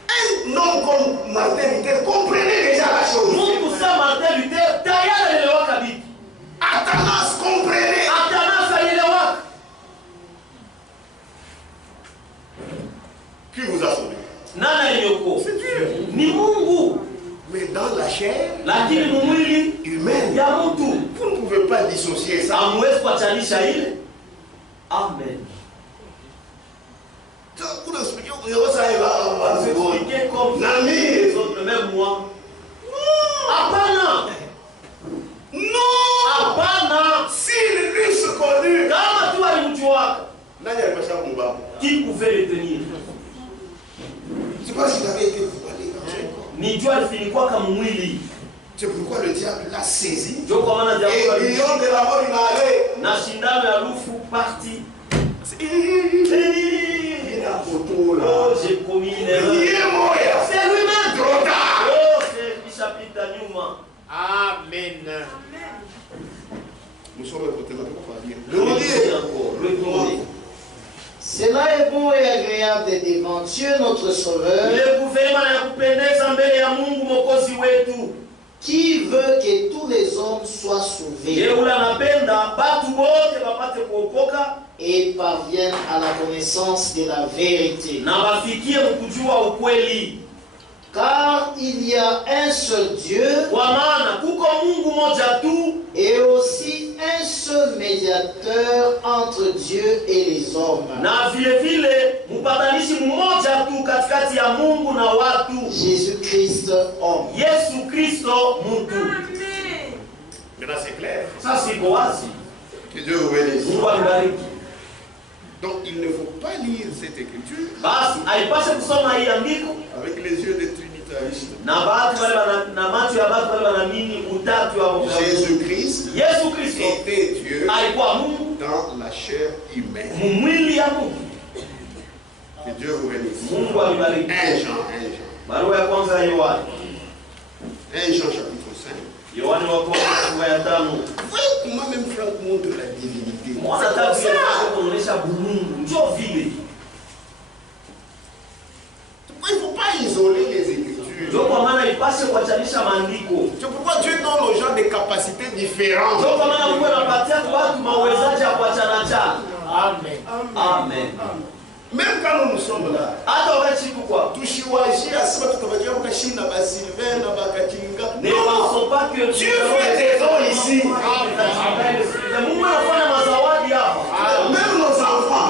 Un homme comme Martin Luther comprenait déjà la chose. Athanas comprenait. Qui vous a sauvé? C'est Dieu. Mais dans la chair humaine, vous ne pouvez pas dissocier ça. Amen. Vous expliquez comme Nami. Les autres, même moi. Non. S'il l'eussent connu, qui pouvait le tenir? C'est pas s'il avait été voilé. C'est pourquoi le diable l'a saisi. Et lion de la mort, il a allé. Il a photo là. Oh, j'ai commis une erreur. C'est lui-même. Trop tard. Oh, c'est chapitre Newman. Amen. Nous sommes peut-être encore. Cela est bon et agréable devant Dieu notre Sauveur. Qui veut que tous les hommes soient sauvés et parviennent à la connaissance de la vérité. Car il y a un seul Dieu et aussi un seul médiateur entre Dieu et les hommes. Jésus-Christ homme. Maintenant c'est clair. Ça c'est quoi? Que Dieu vous bénisse. Donc il ne faut pas lire cette écriture avec les yeux des trinitaristes. Jésus-Christ était Dieu dans la chair humaine. Que Dieu vous bénisse. 1 Jean. 1 Jean chapitre 5. Voyez comment même Franck montre la divinité. Il ne faut pas isoler les écritures. C'est pourquoi Dieu donne aux gens des capacités différentes. Amen. Même quand nous sommes là, ne pensons pas que Dieu fait des dons ici. Même nos enfants.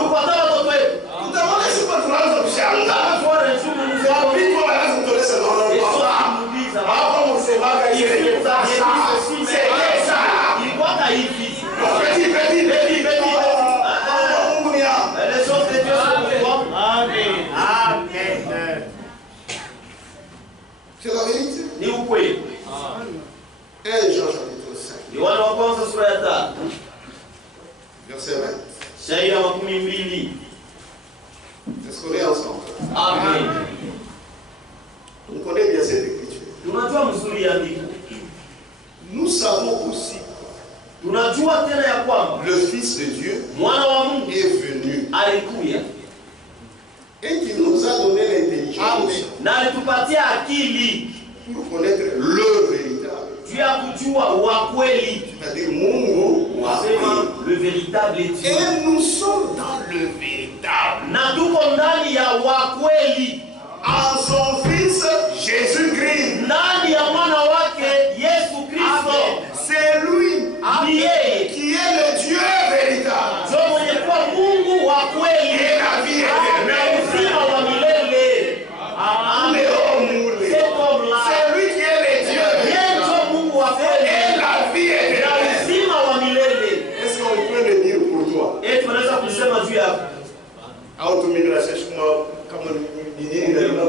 Nous devons laisser pas trop de changa. Zaira 12. Est-ce qu'on est ensemble? Amen. On connaît bien cette écriture. Tunajua mzuri ya andiko. Nous savons aussi Tunajua tena ya kwamba le Fils de Dieu mwana wa Mungu est venu alikuya et qui nous a donné l'intelligence na alitupatia akili pour connaître le véritable. juu ya kujua wa kweli, C'est-à-dire Mungu wa kweli. le véritable Dieu. Et nous sommes dans le véritable. Na tuko ndani ya wa kweli En son Fils Jésus-Christ. ndani ya mwana wake Yesu Kristo. C'est lui Ni yeye qui est le Dieu véritable. ndio mwenye kuwa Mungu wa kweli Et la vie na éternelle. uzima wa milele. Amen. Cet homme-là, C'est lui qui est le Dieu yeye véritable. ndio Mungu wa Et kweli la vie na éternelle. uzima wa milele. Est-ce qu'on peut le dire pour toi? Tunaweza kusema juu yako.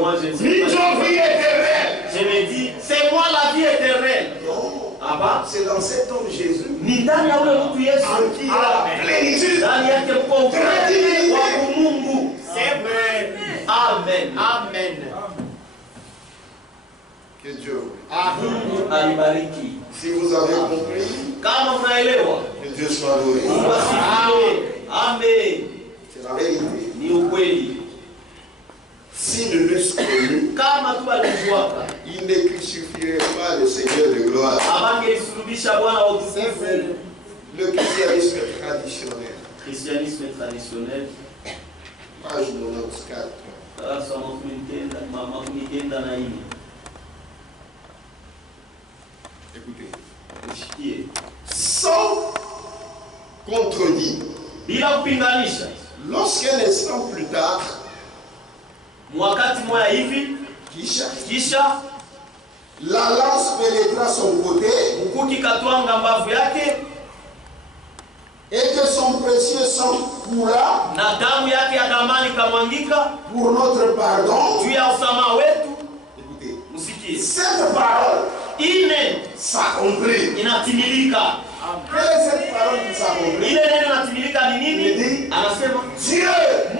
Moi, je dis vie éternelle. Je me dis, c'est moi la vie éternelle. Non. Ah bah, C'est dans cet homme Jésus ni ndani ya ule mtu Yesu en qui il y a la plénitude. ndani yake mko ukweli wa Mungu. Amen. Amen. Amen. Que Dieu. Mungu alibariki. Si vous avez compris, Kama mnaelewa, que Dieu soit loué. Mungu asifiwe. Amen. C'est la vérité. Ni ukweli. Si nous l'eussent connu, Kama tu alijuaka, il ne crucifierait pas le Seigneur de gloire. abangesulubisha Bwana wa utukufu. Le christianisme traditionnel, Christianisme traditionnel. page 94. Darasa makumi kenda na nne. Écoutez. Ushikie. Sans contredit, Bila kupinganisha. lorsqu'un instant plus tard, Wakati moya hivi kisha la lance pénétra son côté mkuki katwanga mbavu yake et que son précieux sang coula na damu yake ya damani kamwangika pour notre pardon. juu ya usamaha wetu. Écoutez, Msikie, cette parole ile s'accomplit. inatimilika. Quelle est cette parole qui s'accomplit? Ile neno inatimilika ni nini? Anasema Dieu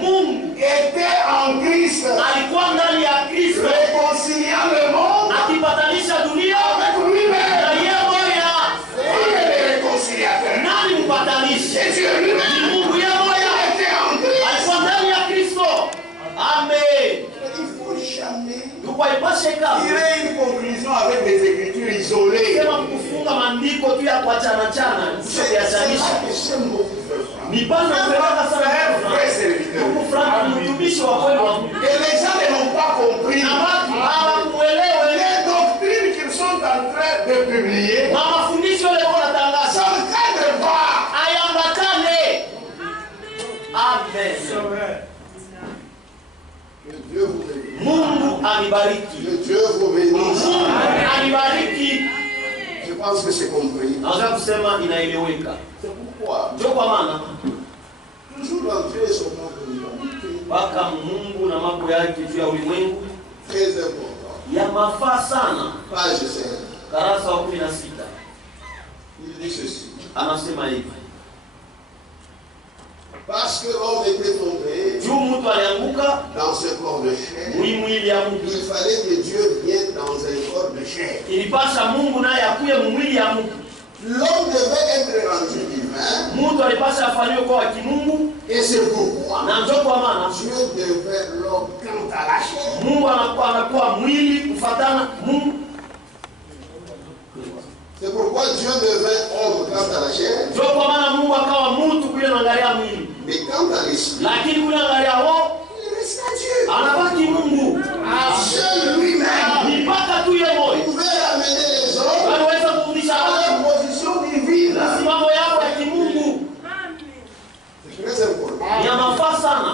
Mungu était en Christ, alikuwa ndani ya Kristo réconciliant le monde akipatanisha dunia avec lui-même. na yeye moja. Qui est le réconciliateur? Nani mpatanishi? C'est Dieu Ni lui-même. Mungu yeye Il moja. était en Christ. Alikuwa ndani ya Kristo. Amen. Il ne faut jamais Tukwaipashe kama tirer une conclusion avec des écritures isolées. sema kufunga maandiko tu ya kuachana chana, sio C'est là kuyachanisha. que j'aime beaucoup faire ça. Ni bana kupeleka C'est un sana vrai serviteur. Mungu fulani mtumishi wa kweli wa Mungu. Et les gens ne l'ont pas compris. Na watu hawakuelewe Les doctrines qu'ils sont en train de publier, na mafundisho yale wanatangaza ça ne cadre pas. ayambatane. Amen. Que Dieu vous bénisse. Mungu anibariki. Que Dieu vous bénisse. Mungu anibariki. Je pense que c'est compris. Naweza kusema inaeleweka. C'est pourquoi, Ndio kwa maana toujours dans Dieu et son plan de l'humanité, mpaka Mungu na mambo yake juu ya ulimwengu très important. ya mafaa sana. Page 5. Karasa wa 16 Il dit ceci. anasema hivi, Parce que l'homme était tombé juu mtu alianguka dans ce corps de chair, mwili ya mtu, il fallait que Dieu vienne dans un corps de chair. ilipasha Mungu naye akuye mwili ya mtu. L'homme devait être rendu divin, Mtu alipasha afanywe kwa kimungu, et c'est pourquoi na ndio kwa maana Dieu devait l'homme quant à la chair. Mungu anakuwa mwili kufatana Mungu. C'est pourquoi Dieu devait homme quant à la chair, Ndio kwa maana Mungu akawa mtu kule anaangalia mwili, mais quant à l'esprit, lakini kule anaangalia roho il reste à Dieu. anabaki Mungu. Seul lui-même Ni mpaka tu yeye moyo pouvait amener les hommes anaweza kurudisha à watu la position divine. simamo yao ya kimungu. C'est très important. Ni ya mafaa sana.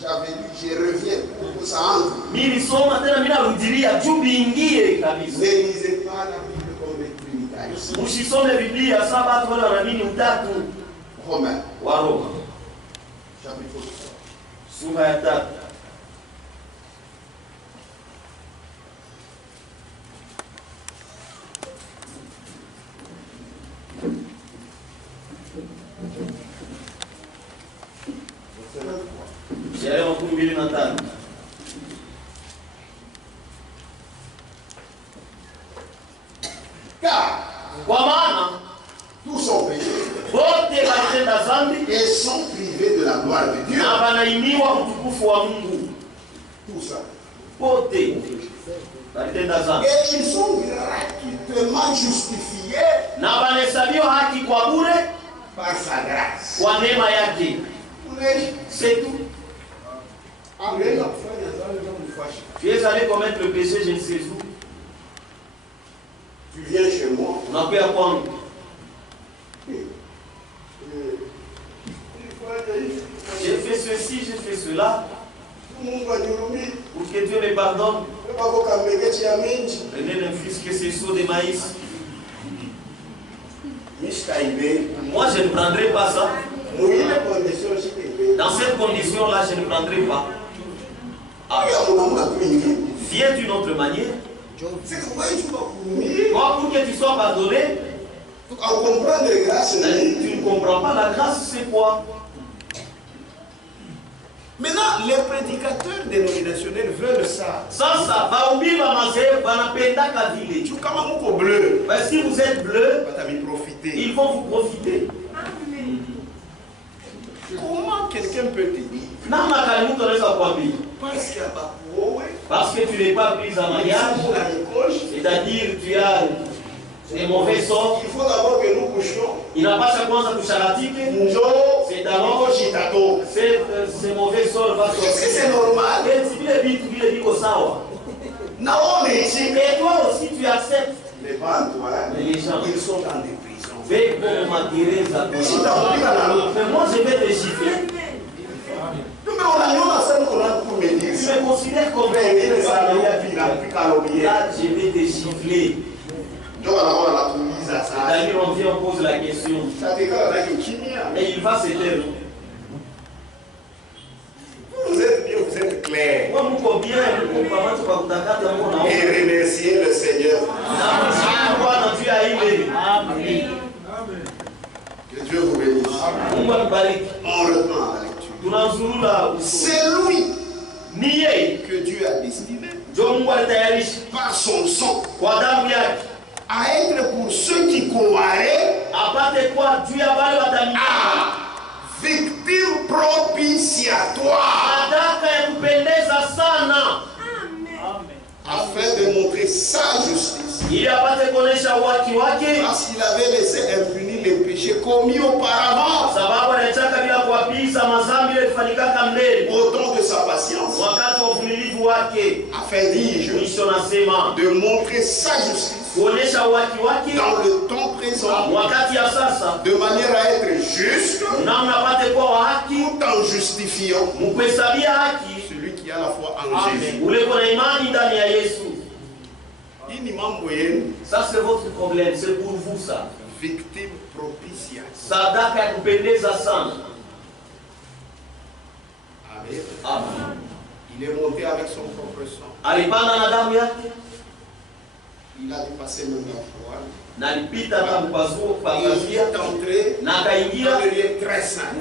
J'avais lu, je reviens pour que ça entre. Nilisoma tena mimi narudilia juu biingie kabisa. Ne lisez pas la Bible comme les trinitaires. Msisome Biblia saba watu wale wanaamini utatu Romains, wa Roma chapitre 3. sura ya 3. 25. Car kwa maana tous sont péchés wote walitenda dhambi et sont privés de la gloire de Dieu. na wanaimiwa utukufu wa Mungu. Tout ça. Wote walitenda dhambi Et ils sont gratuitement justifiés na wanahesabiwa haki kwa bure par sa grâce. kwa neema yake. C'est tout. Tu es allé commettre le péché, je ne sais où. Tu viens chez moi. On a pu apprendre. J'ai fait ceci, j'ai fait cela. Pour que Dieu me pardonne. Prenez un fils que c'est saut de maïs. Moi, je ne prendrai pas ça. Dans cette condition-là, je ne prendrai pas. Ah, viens d'une autre manière. Moi, pour que tu sois pardonné, tu ne comprends pas la grâce, c'est quoi? Maintenant, les prédicateurs dénominationnels veulent ça. Ça, va oublier ma mazé, va la peine d'akavile. Tu commences au bleu. Si vous êtes bleu, ils vont vous profiter. Comment quelqu'un peut te dire? Parce que tu n'es pas pris en mariage, c'est-à-dire tu as des mauvais sorts. Il faut d'abord que nous couchions. Il n'a pas chaque fois kusharatique. C'est alors ces mauvais sorts va sortir. Est-ce que c'est normal? Et toi aussi tu acceptes. Mais pas toi. Les gens, ils sont dans des prisons. Mais moi je vais te gifler. Tu me considères comme là, je vais te gifler. C'est-à-dire, on vient, on pose la question. Et il va se taire. Vous êtes bien, vous êtes clair. Et remercier le Seigneur. Que Dieu vous bénisse. On reprend la lecture. C'est lui que Dieu a destiné par son sang à être pour ceux qui croiraient victime propitiatoire afin de montrer sa justice. Parce qu'il avait laissé impunis les péchés commis auparavant. Au temps de sa patience. Afin, dis-je, de montrer sa justice dans le temps présent, de manière à être juste, tout en justifiant celui qui a la foi en Jésus. Ça c'est votre problème, c'est pour vous ça. Victime propitiatoire. Amen. Amen. Il est monté avec son propre sang. Il a dépassé même la foi. Il est entré dans le lieu très saint.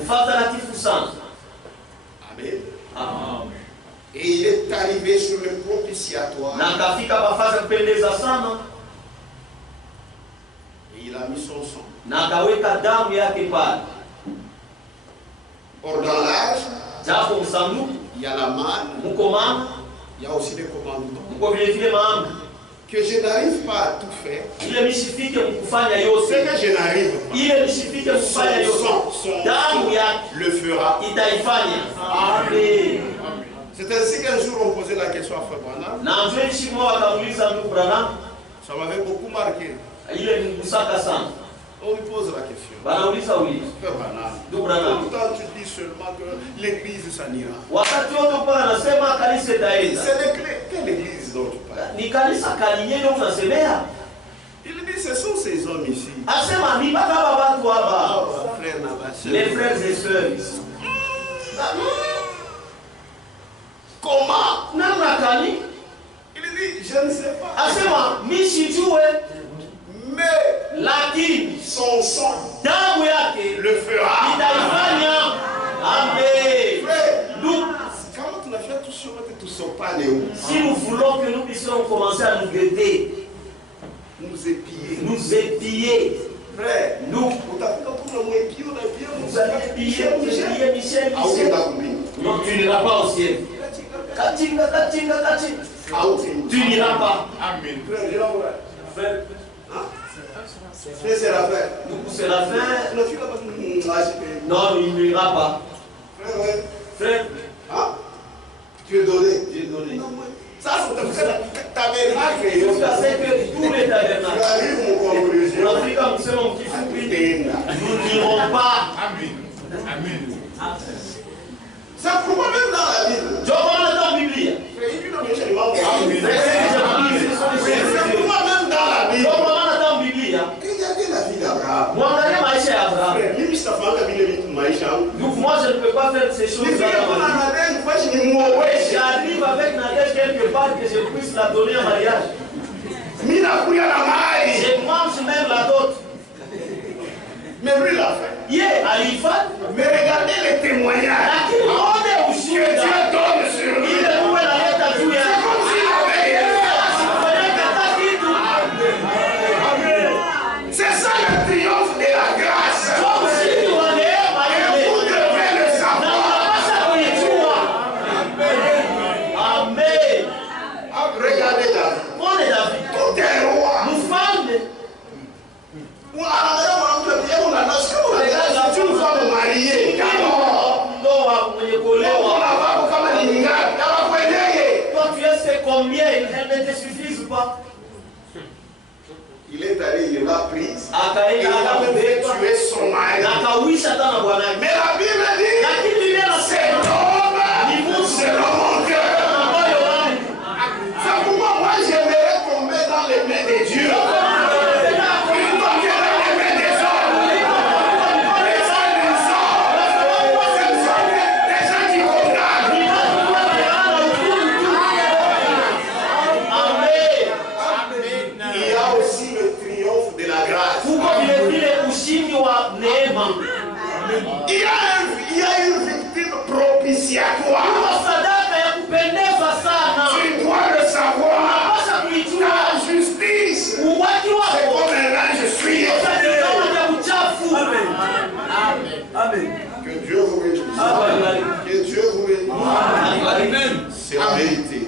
Amen. Amen. Et il est arrivé sur le propitiatoire. Et il a mis son sang. Or dans l'âge, il y a la manne. Il y a aussi les commandements. Que je n'arrive pas à tout faire. Ce que je n'arrive pas, son le fera. C'est ainsi qu'un jour on posait la question à Frère Branham. Ça m'avait beaucoup marqué. On lui pose la question. Frère Branham, pourtant tu dis seulement que l'église s'en ira. C'est quelle église dont tu parles? Il dit ce sont ces hommes ici. Les frères et sœurs ici. Comment? Il dit je ne sais pas. Mais son sang le fera. Amen. Comment Si nous voulons que nous puissions commencer à nous guetter, nous épier. Nous épier. Frère, nous allez épier Michel. Non, tu n'iras pas au ciel. Tu n'iras pas. Amen. Frère, c'est la fin. C'est la fin. Non, il n'ira pas. Frère, tu es donné. J'ai donné. Ça, c'est tabernacle. Tous les tabernacles. En Afrique, nous n'irons pas. Amen. C'est pourquoi même dans la Bible. Je vois dans la Bible. C'est pourquoi même dans la Bible. Regardez la vie d'Abraham. Donc moi je ne peux pas faire ces choses. J'arrive avec Nadège quelque part que je puisse la donner en mariage. Je mange même la dot. Mais lui l'a fait. Mais regardez les témoignages. Que Dieu donne sur lui. C'est comme s'il avait. C'est ça le triomphe de la grâce. Et vous devez le savoir. Amen. Regardez David. Tout est roi. C'est une femme mariée. Toi tu es fait combien? Elle ne te suffit pas. Il est allé, il l'a prise. Il a même fait tuer son mari. Mais la Bible dit c'est l'homme, c'est l'homme cœur. C'est pourquoi moi j'aimerais tomber dans les mains de Dieu. Il y a une victime propitiatoire. Tu dois le savoir. Ta justice, c'est comme un ange suivant. Amen. Que Dieu vous bénisse. Que Dieu vous bénisse. C'est la vérité.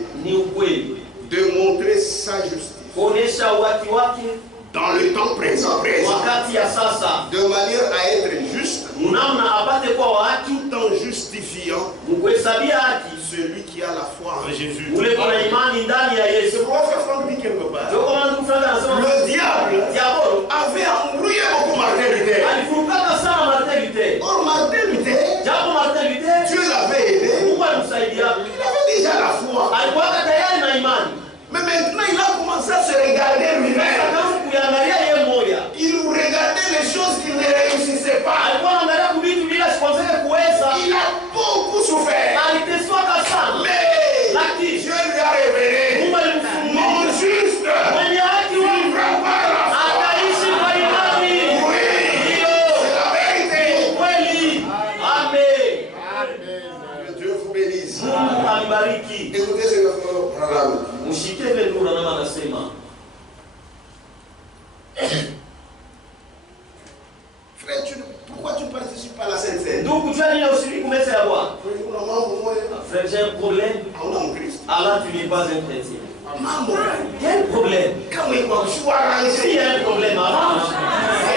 De montrer sa justice. Dans le temps présent, de manière à être juste, tout en justifiant celui qui a la foi en Jésus. C'est pourquoi Frère dit quelque part, le diable avait embrouillé beaucoup Martin Luther. Or Martin Luther, Dieu l'avait aidé, il avait déjà la foi. Mais maintenant il a commencé à se regarder lui-même. Il regardait les choses qui ne réussissaient pas. Il a beaucoup souffert. Mais Dieu lui a révélé mon juste vivra par la foi. Oui, c'est la vérité. Amen. Que Dieu vous bénisse. Écoutez ce que Frère Frère, pourquoi tu ne participes pas à la Sainte Seine? Donc tu as dit aussi comment c'est à boire. Frère, j'ai un problème. Allah, tu n'es pas un chrétien. Quel problème? S'il y a un problème, arrange.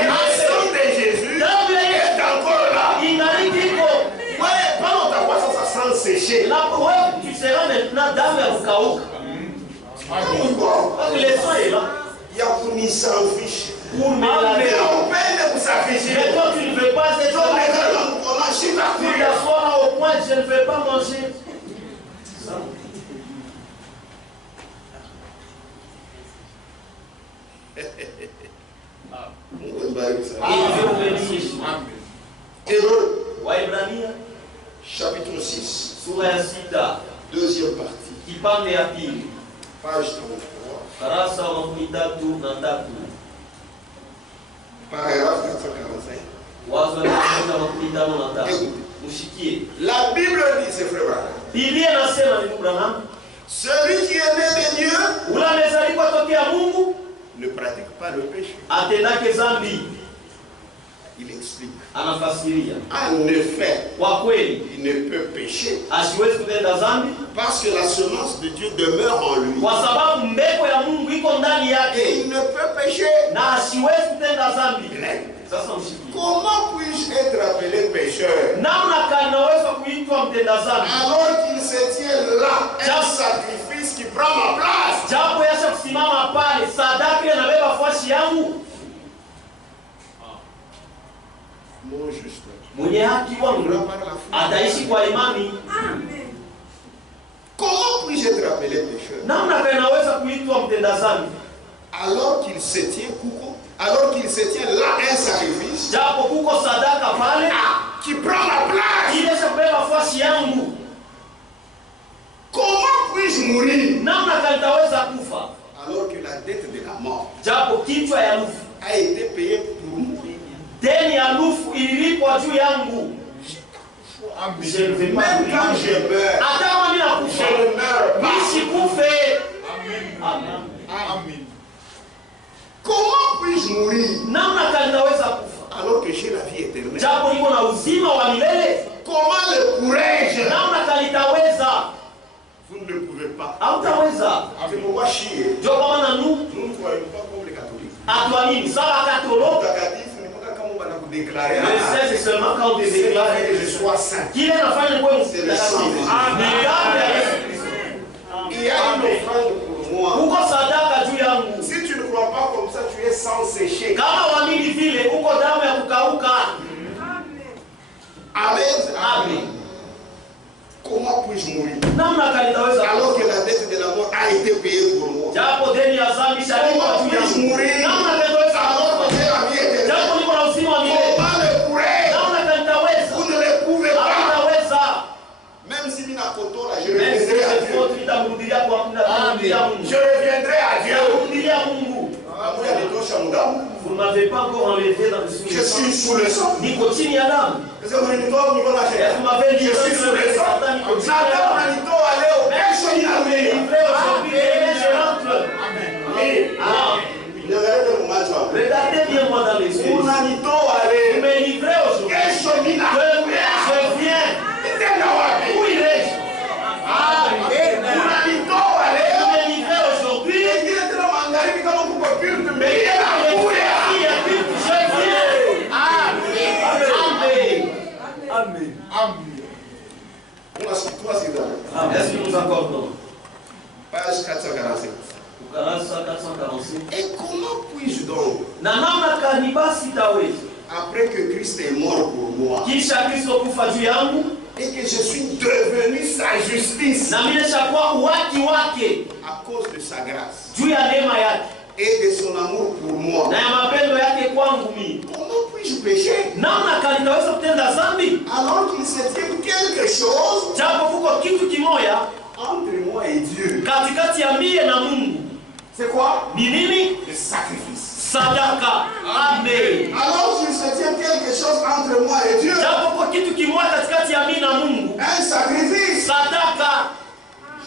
L'action de Jésus est encore là. Il n'a rien dit quoi. Pendant ta croissance à sang séché. Tu seras maintenant dans le chaos. Les sang est là. Il y a pour m'y s'en fiche. Pour me laver. On peine pour s'afficher. Mais toi, tu ne veux pas être là. Tu t'assois au point, je ne veux pas manger. Hébreux, chapitre 6, deuxième partie. Qui parle de Apil. Page 33. Paragraphe 445. Écoutez. La Bible dit, c'est frère Branham, Celui qui est né de Dieu ne pratique pas le péché. Il explique. En effet, il ne peut pécher parce que la semence de Dieu demeure en lui. Et il ne peut pécher. Comment puis-je être appelé pécheur alors qu'il se tient là, un sacrifice qui prend ma place? Mon juste. Comment puis-je être appelé pécheur alors qu'il se tient là un sacrifice qui prend la place? Comment puis-je mourir alors que la dette de la mort a été payée pour mourir? Même quand je meurs, je ne meurs pas. Amen. Comment puis-je mourir alors que j'ai la vie éternelle? Comment le pourrais-je? Vous ne le pouvez pas. C'est pourquoi chier. Nous ne croyons pas comme les catholiques. C'est seulement quand vous déclarez que je sois saint. C'est le sang. Il y a une offrande pour moi. Si tu ne crois pas comme ça, tu es sans sécher. Amen. Comment puis-je mourir alors que la dette de la mort a été payée pour moi? Comment puis-je mourir alors que j'ai la vie éternelle? Comment le pourrais-je? Vous ne le pouvez pas. Même si je reviendrai à Dieu. Je reviendrai à Dieu. Vous ne m'avez pas encore enlevé dans le soulier. Je suis sous le sang. Nicotine et Adam. Est-ce que vous m'avez dit je suis sous le sang? Regardez bien moi dans les yeux. Vous me livrez aujourd'hui. Je viens. Où irai-je? Vous me livrez aujourd'hui. Est-ce que nous accordons? Page 447. Et comment puis-je donc, après que Christ est mort pour moi, et que je suis devenu sa justice à cause de sa grâce et de son amour pour moi, comment puis-je pécher alors qu'il se tient quelque chose entre moi et Dieu? C'est quoi? Le sacrifice. Amen. Alors qu'il se tient quelque chose entre moi et Dieu, un sacrifice,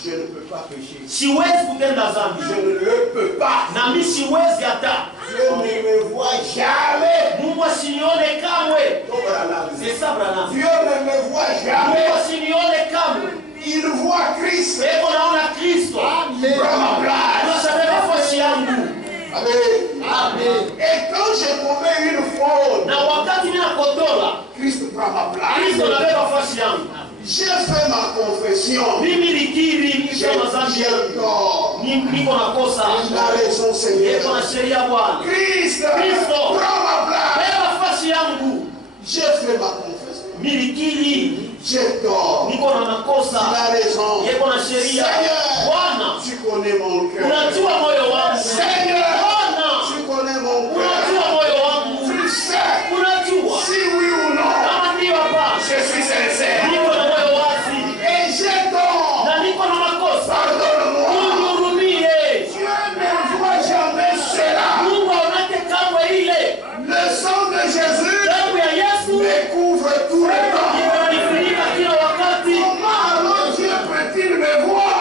je ne peux pas pécher. Je ne le peux pas. Dieu ne me voit jamais. Dieu ne me voit jamais. Il voit Christ. Il prend ma place. Amen. Et quand je commets une faute, Christ prend ma place. J'ai fait ma confession. J'ai tort. Il a raison, Seigneur. Christ prend ma place. J'ai fait ma confession. J'ai tort. Il a raison. Seigneur, tu connais mon cœur. Seigneur, tu connais mon cœur. Tu sais si oui ou non je suis sincère. Et j'ai tort. Pardonne-moi. Dieu ne voit jamais cela. Le sang de Jésus me couvre tout le temps. Comment alors Dieu peut-il me voir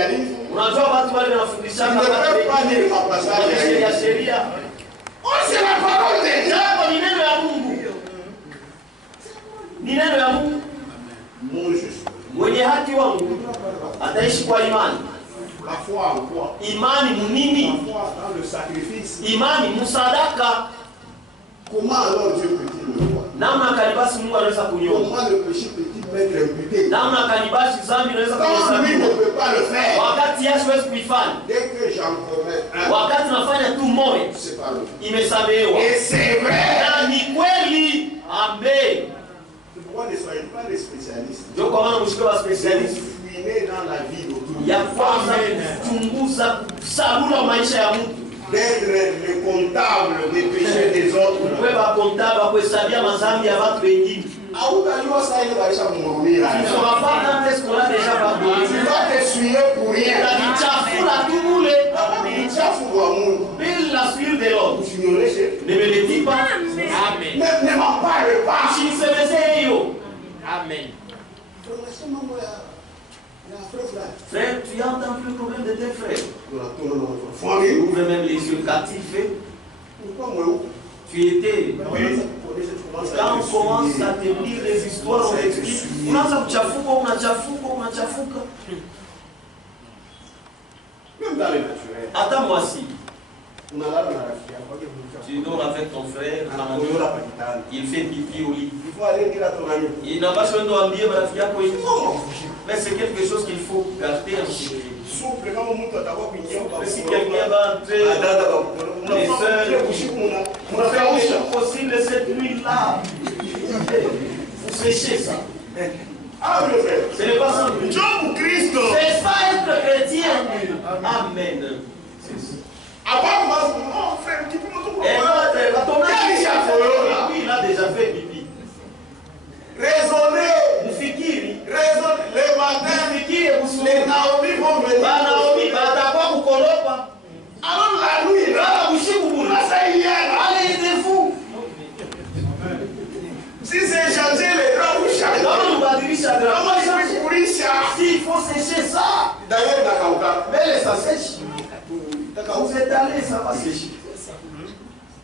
légalisme. On a déjà pas de Ça ne peut pas lire ma passage. Oh, c'est la parole de Dieu. Mon juste. Mwenye haki wangu ataishi kwa imani. La foi en quoi? Imani munini? La foi dans le sacrifice. Imani musadaka. Comment alors Dieu peut-il le voir? Namna kanibasi Mungu anaweza kuniona. Comment le péché peut-il m'être imputé? Namna kanibasi zambi anaweza kuniona. Quand lui ne peut pas le faire. Wakati Yesu hawezi kuifanya. Dès que j'en commets un. Wakati nafanya tu moja. C'est pardon. Imesamehewa. Et c'est vrai. Na ni kweli. Amen. Pourquoi ne soyez pas des spécialistes? Ndio kwa maana mshike wa specialist. Fouiner dans la vie d'autrui. Ya kwanza kuchunguza sabula maisha ya mtu. D'être le comptable des péchés des autres. Wewe ba comptable kuhesabia mazambi ya watu wengine. Hautajua sasa ile maisha mhurumia. Tunapata test qu'on a déjà pardonné. Tu vas t'essuyer pour rien. Utachafura tu bure. Uchafu wa Mungu. Bila suite de l'autre. Usinyoreshe. Ne me le dis pas. Amen. Ne m'en parle pas. Usinisemezee hiyo. Amen. Frère, tu as entendu le problème de tes frères. Famille. Ouvre même les yeux captifs. Tu étais. Quand on commence à te lire les histoires, on explique. Unaanza kuchafuka, unachafuka. Même dans le naturel. Attends moi si. Tu dors avec ton frère, il fait pipi au lit. Il faut aller dire à ton ami. Il n'a pas besoin d'envier rafiki yako hivi. Mais c'est quelque chose qu'il faut garder en secret. Si quelqu'un va entrer, les sœurs, on fait aussi possible cette nuit-là. Vous séchez ça. Ah, le frère. Ce n'est pas ça. C'est ça être chrétien. Amen. Mon frère, tu peux me trouver. Oui, il a déjà fait pipi. Raisonnez. Mufikiri. Raisonnez. Les matins. Mufikiri musu. Les Naomi vont venir. Naomi batakuwa kukolopa. Alors la nuit, là, Ushiku bulu. Allez, il est fou. Si c'est changer les draps, vous changez. Comment nous badilisha drap? Comment il faut courir ça? Si, il faut sécher ça. D'ailleurs, Nakauka. Mais ça sèche. Quand vous êtes allé, ça va sécher.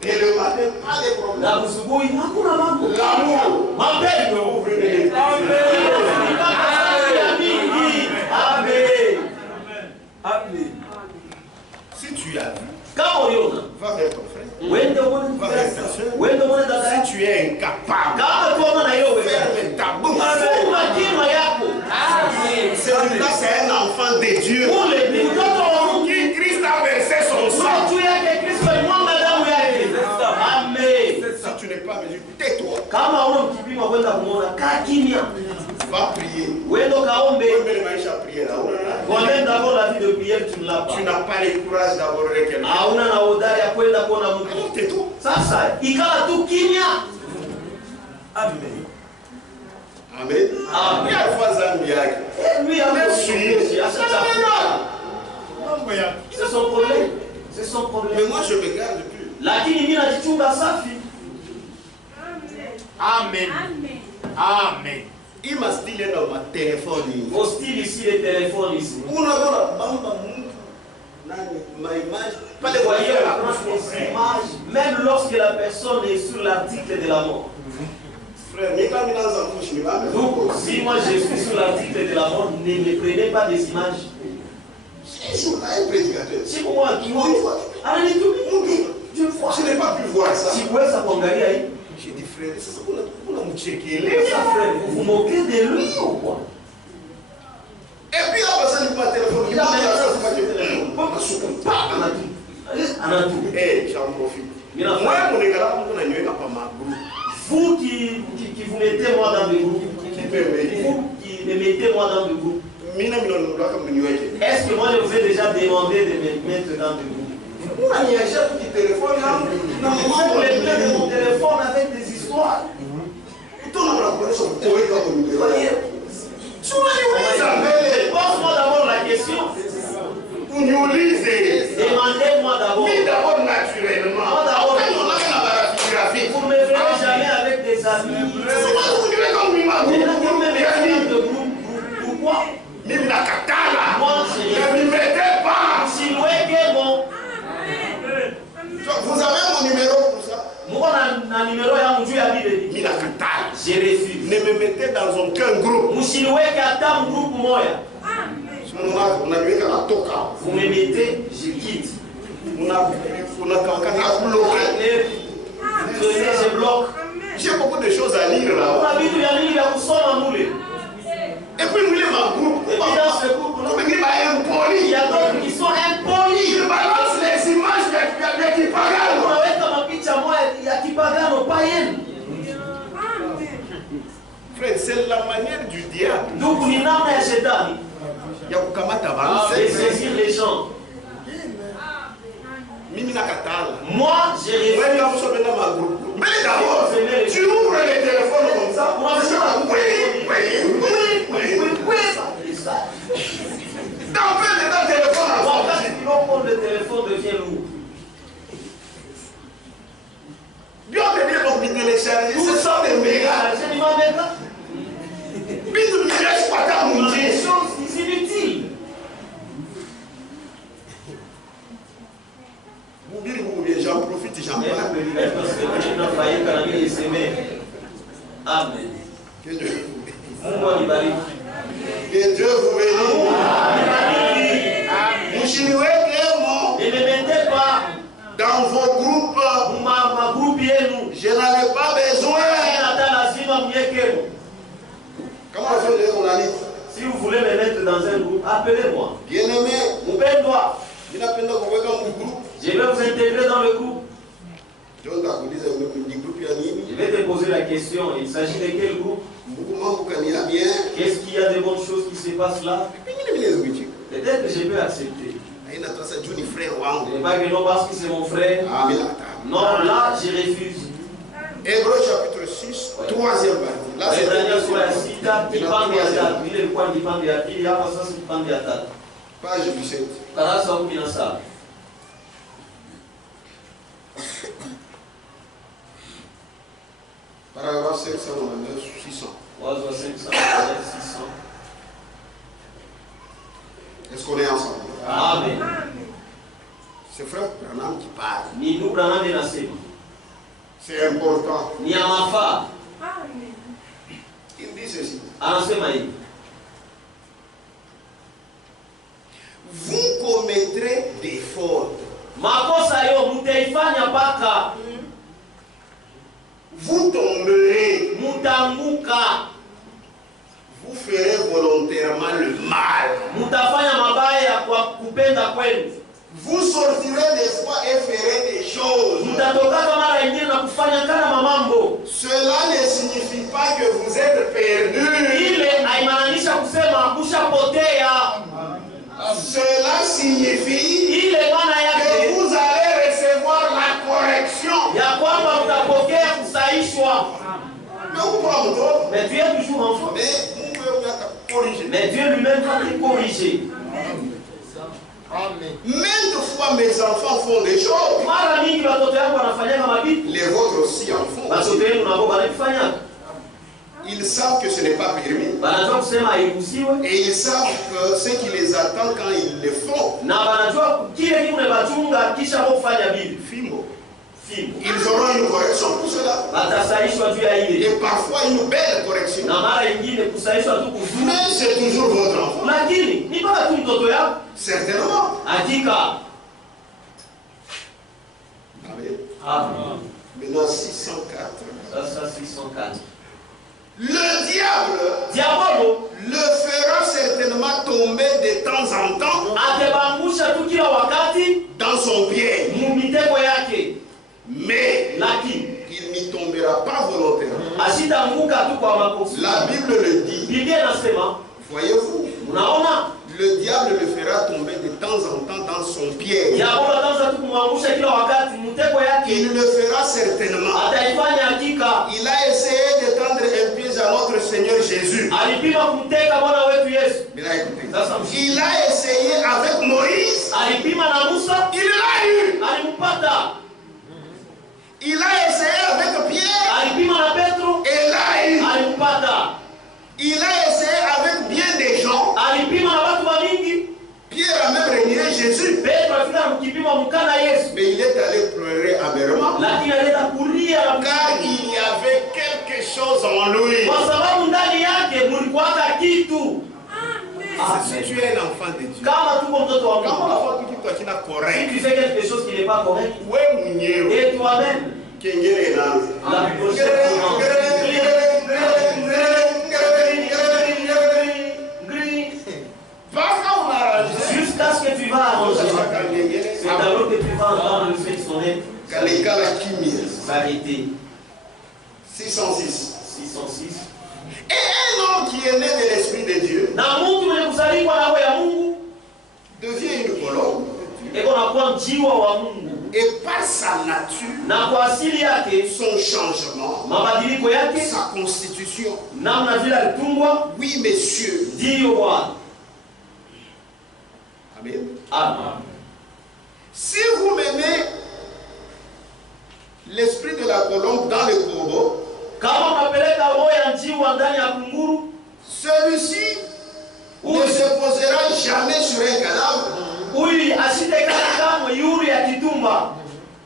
Et le matin, pas de problème. Na busubuhi hakuna mambo. L'amour. Mapendo. Amen. Si tu as vu, Kama uliona, va vers ton frère. wende uone Va vers ta soeur. wende uone dada yako. Si tu es incapable, Kama tuona na hiyo wewe. ferme ta bouche. Funga kinywa yako. Celui-là, c'est un enfant de Dieu. Ule ni mtoto wa Mungu. Qui Christ a versé son sang. Juu yake Kristo alimwaga damu yake. Amen. Si tu n'es pas mesure, tais-toi. Kama una mkipima kwenda kumuona, kaa kimya. Va prier. Wendo kaombe. Mbele maisha prier là. Toi-même d'abord la vie de prière tu ne l'as pas. Tu n'as pas le courage d'aborder quelqu'un. Hauna na hodari ya kwenda kuona mtu. Alors tais-toi. Sasa ikala tu kimya. Amen. Amen. Amen. Il y a fois zambi yake. Lui avec c'est son problème. C'est son Mais problème. moi je me garde plus. Lakini mimi najichunga safi. Amen. Amen. Il m'a stylé dans ma téléphone. Vos styles ici, les téléphones ici. Unaona bamba mtu nani ma image Pas les voyez, on prend des images, même lorsque la personne est sur l'article de la mort. frère, mais quand il a un couche, il va me Donc, si moi je suis sur l'article de la mort, ne me prenez pas des images. Je un prédicateur. Si pour moi, tu vois, allez tout je n'ai pas pu voir ça. Si vous voyez ça pour Gaïa, J'ai dit frère, c'est ça qu'on a checké. vous vous moquez de lui ou quoi? Et puis là, ça n'est pas téléphone. Il a même ça, c'est pas téléphone. Eh, j'en profite. Moi, mon égard, on a eu un pas ma groupe. Vous qui vous mettez moi dans le groupe, vous qui me mettez moi dans le groupe, est-ce que moi je vous ai déjà demandé de me mettre dans le groupe? On a mis un chef qui téléphone, vous mettez de mon téléphone avec des histoires. Voyez, je pose-moi d'abord la question. Demandez-moi d'abord. D'abord naturellement. Moi d'abord. Vous ne me verrez jamais avec des amis. Pourquoi? Moi, je dans aucun groupe. Msiniweke hata groupe moja. Vous me mettez, je quitte. Je bloque. J'ai beaucoup de choses à lire là. Et puis, il y a un groupe. Il y a d'autres qui sont impolis. Ils balancent les images de Kipagano. Frère, c'est la manière du diable. Il y a de saisir les gens. Moi, j'ai réfléchi. Mais d'abord, tu ouvres les téléphones comme ça. Quand le téléphone devient lourd. Dieu te dit donc de télécharger. Ce sont des mégas. Des choses inutiles. J'en profite, j'en parle. Amen. Que Dieu vous bénisse. Ne me mettez pas dans vos groupes. Je n'en ai pas besoin. Comment on a dit? Si vous voulez me mettre dans un groupe, appelez-moi. Bien-aimé, je vais vous intégrer dans le groupe. Je vais te poser la question, il s'agit de quel groupe? Qu'est-ce qu'il y a de bonnes choses qui se passent là? Peut-être que je peux accepter. Pas que non parce que c'est mon frère. Non, là je refuse. Hébreux chapitre 6, troisième partie. Page 17. Paragraphe 599, 600. Est-ce qu'on est ensemble? Amen. C'est frère Branham qui parle. C'est important. Il dit ceci. Vous commettrez des fautes. Vous tomberez. Vous ferez volontairement le mal. Vous sortirez des fois et ferez des choses. Cela ne signifie pas que vous êtes perdus. Cela signifie que vous allez recevoir la correction. Mais Dieu est toujours enfant. Mais Dieu lui-même va te corriger. Maintes fois mes enfants font des choses. Les vôtres aussi en font. Ils savent que ce n'est pas permis. Et ils savent que ce qui les attend quand ils le font. Ils auront une correction pour cela. Et parfois une belle correction. Mais c'est toujours votre enfant. Certainement. Amen. Maintenant 604. Le diable le fera certainement tomber de temps en temps dans son pied. Mais il n'y tombera pas volontairement. La Bible le dit. Voyez-vous, le diable le fera tomber de temps en temps dans son piège. Il le fera certainement. Il a essayé de tendre un piège à notre Seigneur Jésus. Il a essayé avec Moïse. Il l'a eu. Il a essayé avec Pierre. Et l'a eu. Il a essayé avec bien des gens. Pierre a même renié Jésus. Mais il est allé pleurer amèrement. Car il y avait quelque chose en lui. kitu. Si tu es un enfant de Dieu, Kama tuko mtoto wa kama Mungu, unafanya kitu kina si correct, tu fais quelque chose qui n'est pas correct, wewe mwenyewe et toi-même, kengele inaanza. la prochaine jusqu'à ce que tu vas arranger. C'est alors que tu vas entendre le fait sonner. S'arrêter. 606. 606. Et un homme qui est né de l'Esprit de Dieu Na mtu mwenye kuzaliwa na roho ya Mungu devient une colombe. eko nakuwa njiwa wa Mungu. Et par sa nature, Na kwa asili yake, son changement, mabadiliko yake, sa constitution. namna vile alitungwa, Oui, messieurs. ndiyo Bwana. Amen. Amen. Si vous menez l'esprit de la colombe dans le corbeau, Kama unapeleka roho ya njiwa ndani ya kunguru, celui-ci ne se posera jamais sur un cadavre. huyu asitekana kamwe yuri ya kitumba.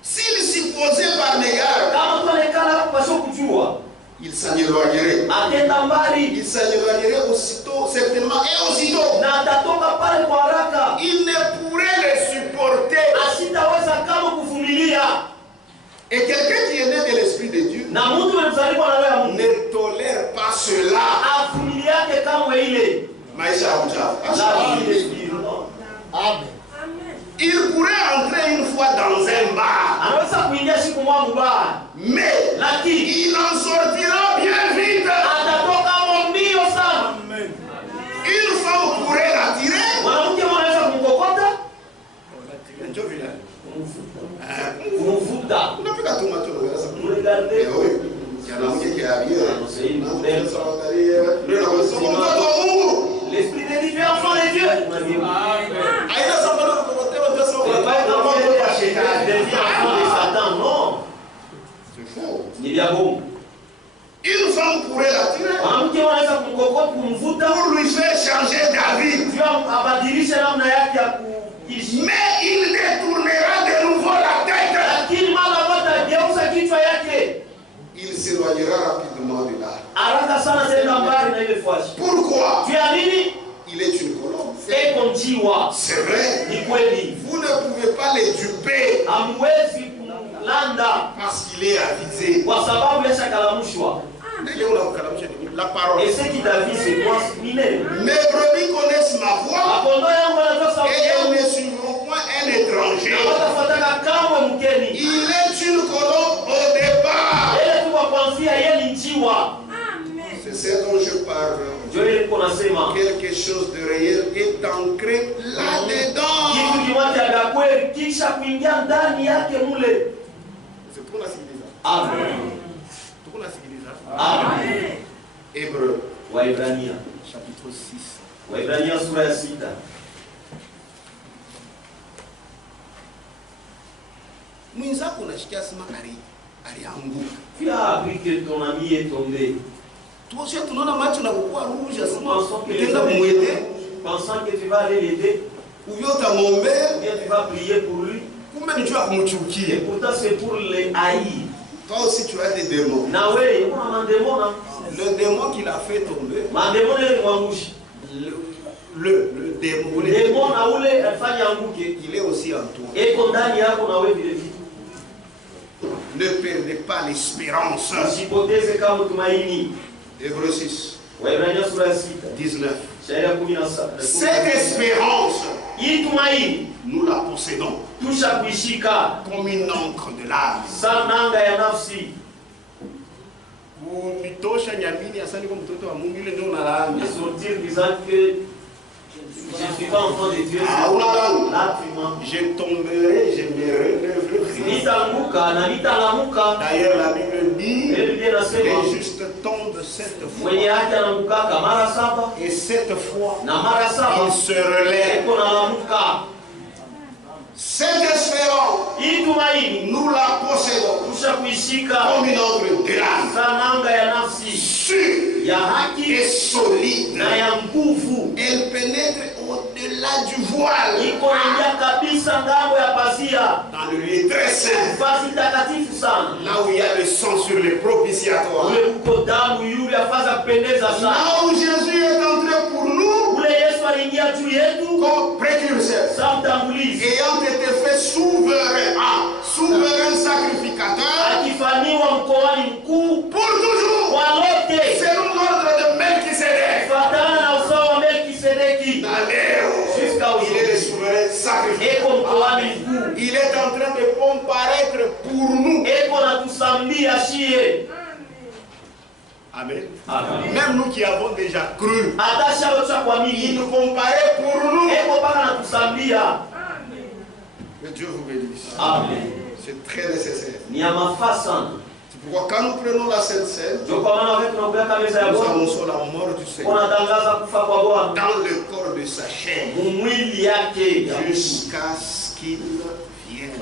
S'il s'y posait par égard, Kama tuonekana hapo pasio kujua, il s'en éloignerait. atenda mbali Il s'en éloignerait aussitôt, certainement, et aussitôt. na atatoka pale kwa haraka. Il ne pourrait le supporter. Asitaweza kama kuvumilia. Et quelqu'un qui est né de l'Esprit de Dieu Na mtu mzaliwa na roho ya Mungu ne tolère pas cela. avumiliake kamwe ile. Maisha ya uchafu. La vie des spirits. Amen. Il pourrait entrer une fois dans un bar, Anaweza kuingia siku moja mbaya, mais lakini il en sortira bien vite. atatoka mbio sana. Une femme pourrait l'attirer. Mwanamke anaweza kumkokota, kumvuta. Unapika tu macho na sasa. Mregardez. Eh oui. Mwanamke qui est habillé. C'est une belle l'esprit de Dieu, enfant de Dieu. Aïda Sambalo kukotewa pesa C'est wa. pas comme il est acheté, devient enfant de Satan, non. C'est faux. Ni vya bongo. Une femme pourrait l'attirer Mwanamke anaweza kumkokota, kumvuta, pour lui faire changer d'avis. ndio abadilishe namna yake ya kuishi. Mais il détournera de nouveau la tête. Lakini mara moja ageuza kichwa yake. Il s'éloignera rapidement de là. Haraka sana tena mbali na ile fwashi. Pourquoi? Tu as nini? Il est une colombe. Eko njiwa. C'est vrai. Ni kweli. Vous ne pouvez pas le duper Hamwezi kumlanda parce qu'il est avisé. kwa sababu yashakalamushwa. La parole. Et ce qui t'a dit c'est quoi? Minene. Mes brebis connaissent ma voix Makondo yangu wanajua sauti et elles yangu. ne suivront point un étranger. Na watafuataka kamwe mgeni. Il est une colombe au départ. Ile tu kwa kuanzia yeye ni njiwa. C'est ce dont je parle. Ndio ile niko nasema. Quelque chose de réel est ancré là-dedans. Kitu kimoja cha kweli kisha kuingia ndani yake mule. C'est pour la civilisation. Amen. C'est pour la civilisation. Amen. Hébreu, Waebrania. chapitre 6. Waebrania sura ya 6. Mwenzako unashikia sema alianguka. Tu as appris que ton ami est tombé. Toi aussi tunaona macho na kukua rouge asema Pensant que utaenda kumwendea pensant que tu vas aller l'aider, ou bien utamwombea ou bien tu vas prier pour lui. kumbe ni juu ya Et kumchukia. pourtant c'est pour les haïr. Toi aussi tu as des démons. Na wewe kuna mandemona. Le démon qui l'a fait tomber, Mandemona ile mwangushi. le démon, Demona ule afanya anguke. il est aussi en toi. Eko ndani yako na wewe vile vile. Ne perdez pas l'espérance. Usipoteze kama tumaini. Hébreu 6, Waebrania sura ya 6. 19. Shairi ya 17. Cette espérance, Hii tumaini nous la possédons tusha kuishika comme une encre de l'âme. sananga ya nafsi. Kunitosha nyamini asani kwa mtoto wa Mungu ile ndio unalaani. De sortir disant que je ne suis pas enfant de Dieu. Ah, unalaani. Là tu mens. Je tomberai, je me relèverai. Nitaanguka na nitalamuka. D'ailleurs, la Bible dit Ile Biblia inasema les justes tombent 7 fois. mwenye haki anaanguka mara 7 Et 7 fois, na mara 7 il se relève. eko nalamuka. Cette espérance, Hii tumaini nous la possédons tusha kuishika comme une encre de l'âme. sananga ya nafsi Sûre ya haki et solide. na ya nguvu. Elle pénètre au-delà du voile. Iko naingia kabisa ngambo ya pazia. Dans le lieu très saint. Fasi takatifu sana. Là où il y a le sang sur les propitiatoires. Ule uko damu yule afaza kupendeza Là sana. où Jésus est entré pour comme précurseur, ayant été fait souverain sacrificateur pour toujours, selon l'ordre de Melchisédek. Il est le souverain sacrificateur. Il est en train de comparaître pour nous. Amen. Amen. Même nous qui avons déjà cru, il nous comparait pour nous. Que Dieu vous bénisse. Amen. C'est très nécessaire. C'est pourquoi quand nous prenons la Sainte Seine, nous annonçons la mort du Seigneur dans le corps de sa chair jusqu'à ce qu'il vienne.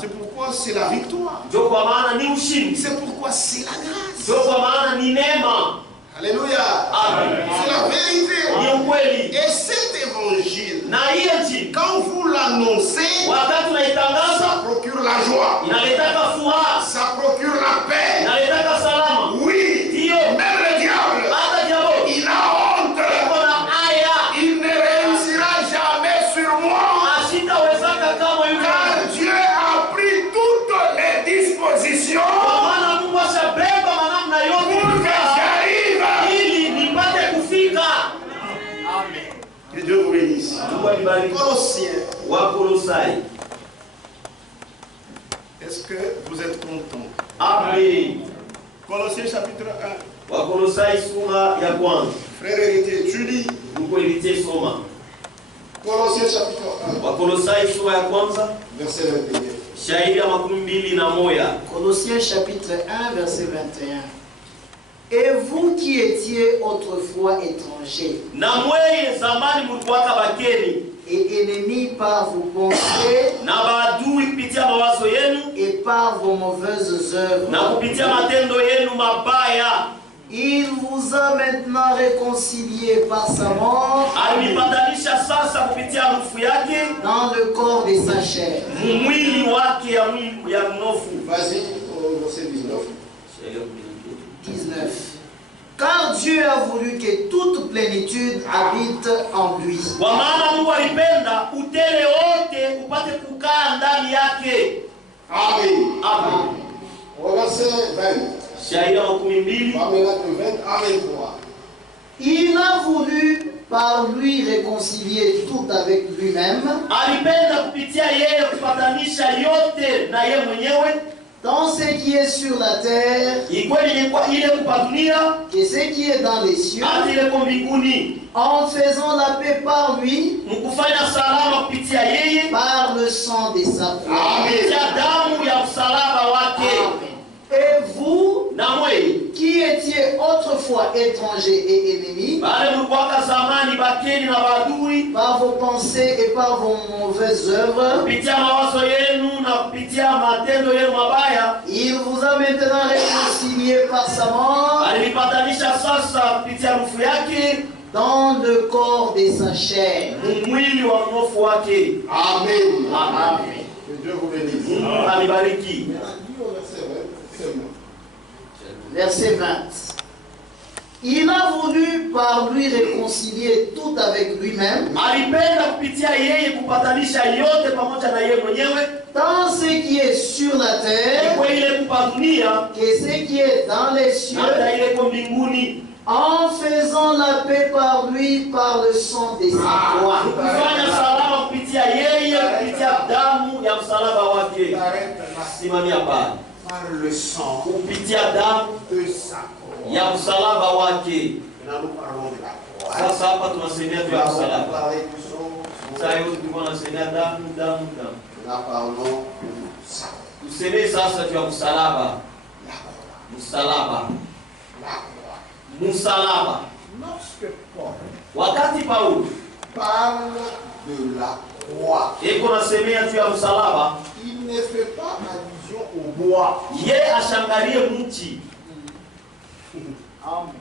C'est pourquoi c'est la victoire. C'est pourquoi c'est la grâce. Alléluia. C'est la vérité. Et cet évangile, quand vous l'annoncez, ça procure la joie. Ça procure la paix. Oui. Même le diable, il a honte. Il ne réussira jamais sur moi. Car Dieu a pris toutes les dispositions pour que j'arrive. Que Dieu vous bénisse. Colossiens. Est-ce que vous êtes content? Amen. Colossiens chapitre 1. Frère héritier, tu lis. Colossiens chapitre 1. Verset 21. Colossiens chapitre 1, verset 21. Et vous qui étiez autrefois étrangers et ennemis par vos pensées et par vos mauvaises œuvres, il vous a maintenant réconciliés par sa mort dans le corps de sa chair. Vas-y, verset 19. Car Dieu a voulu que toute plénitude habite en lui. Amen. Amen. Verset 20. Il a voulu par lui réconcilier tout avec lui-même, tant ce qui est sur la terre que ce qui est dans les cieux, en faisant la paix par lui, par le sang de sa croix. Et vous, qui étiez autrefois étrangers et ennemis, par vos pensées et par vos mauvaises œuvres, il vous a maintenant réconciliés par sa mort dans le corps de sa chair. Amen. Amen. Que Dieu vous bénisse. Verset 20. Il a voulu par lui réconcilier tout avec lui-même, tant ce qui est sur la terre que ce qui est dans les cieux, en faisant la paix par lui par le sang de sa croix. Par le sang kupitia damu de sa croix. ya msalaba wake. Maintenant nous parlons de la croix. Sasa hapa tunasemea juu ya msalaba. Sasa hiyo tunasemea damu. Nous parlons du sang. Tusemee sasa juu ya msalaba. Msalaba. Msalaba. Lorsque Paul wakati Paulo parle de la croix, eko nasemea juu ya msalaba, il ne fait pas allusion au bois. Ye ashangalie mti. Amen.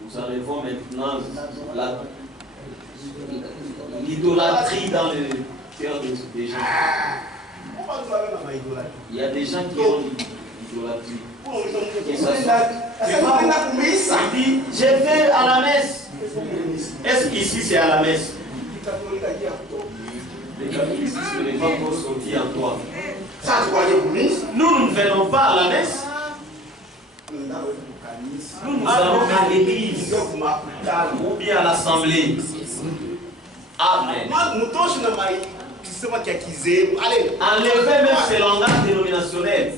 Nous arrivons maintenant à l'idolâtrie dans le cœur des gens. Il y a des gens qui ont l'idolâtrie. Je vais à la messe. Est-ce qu'ici c'est à la messe? Les catholiques ne sont pas encore sortis en toi. Nous ne venons pas à la messe. Nous allons à l'église ou bien à l'assemblée. Amen. Enlevez même ce langage dénominationnel.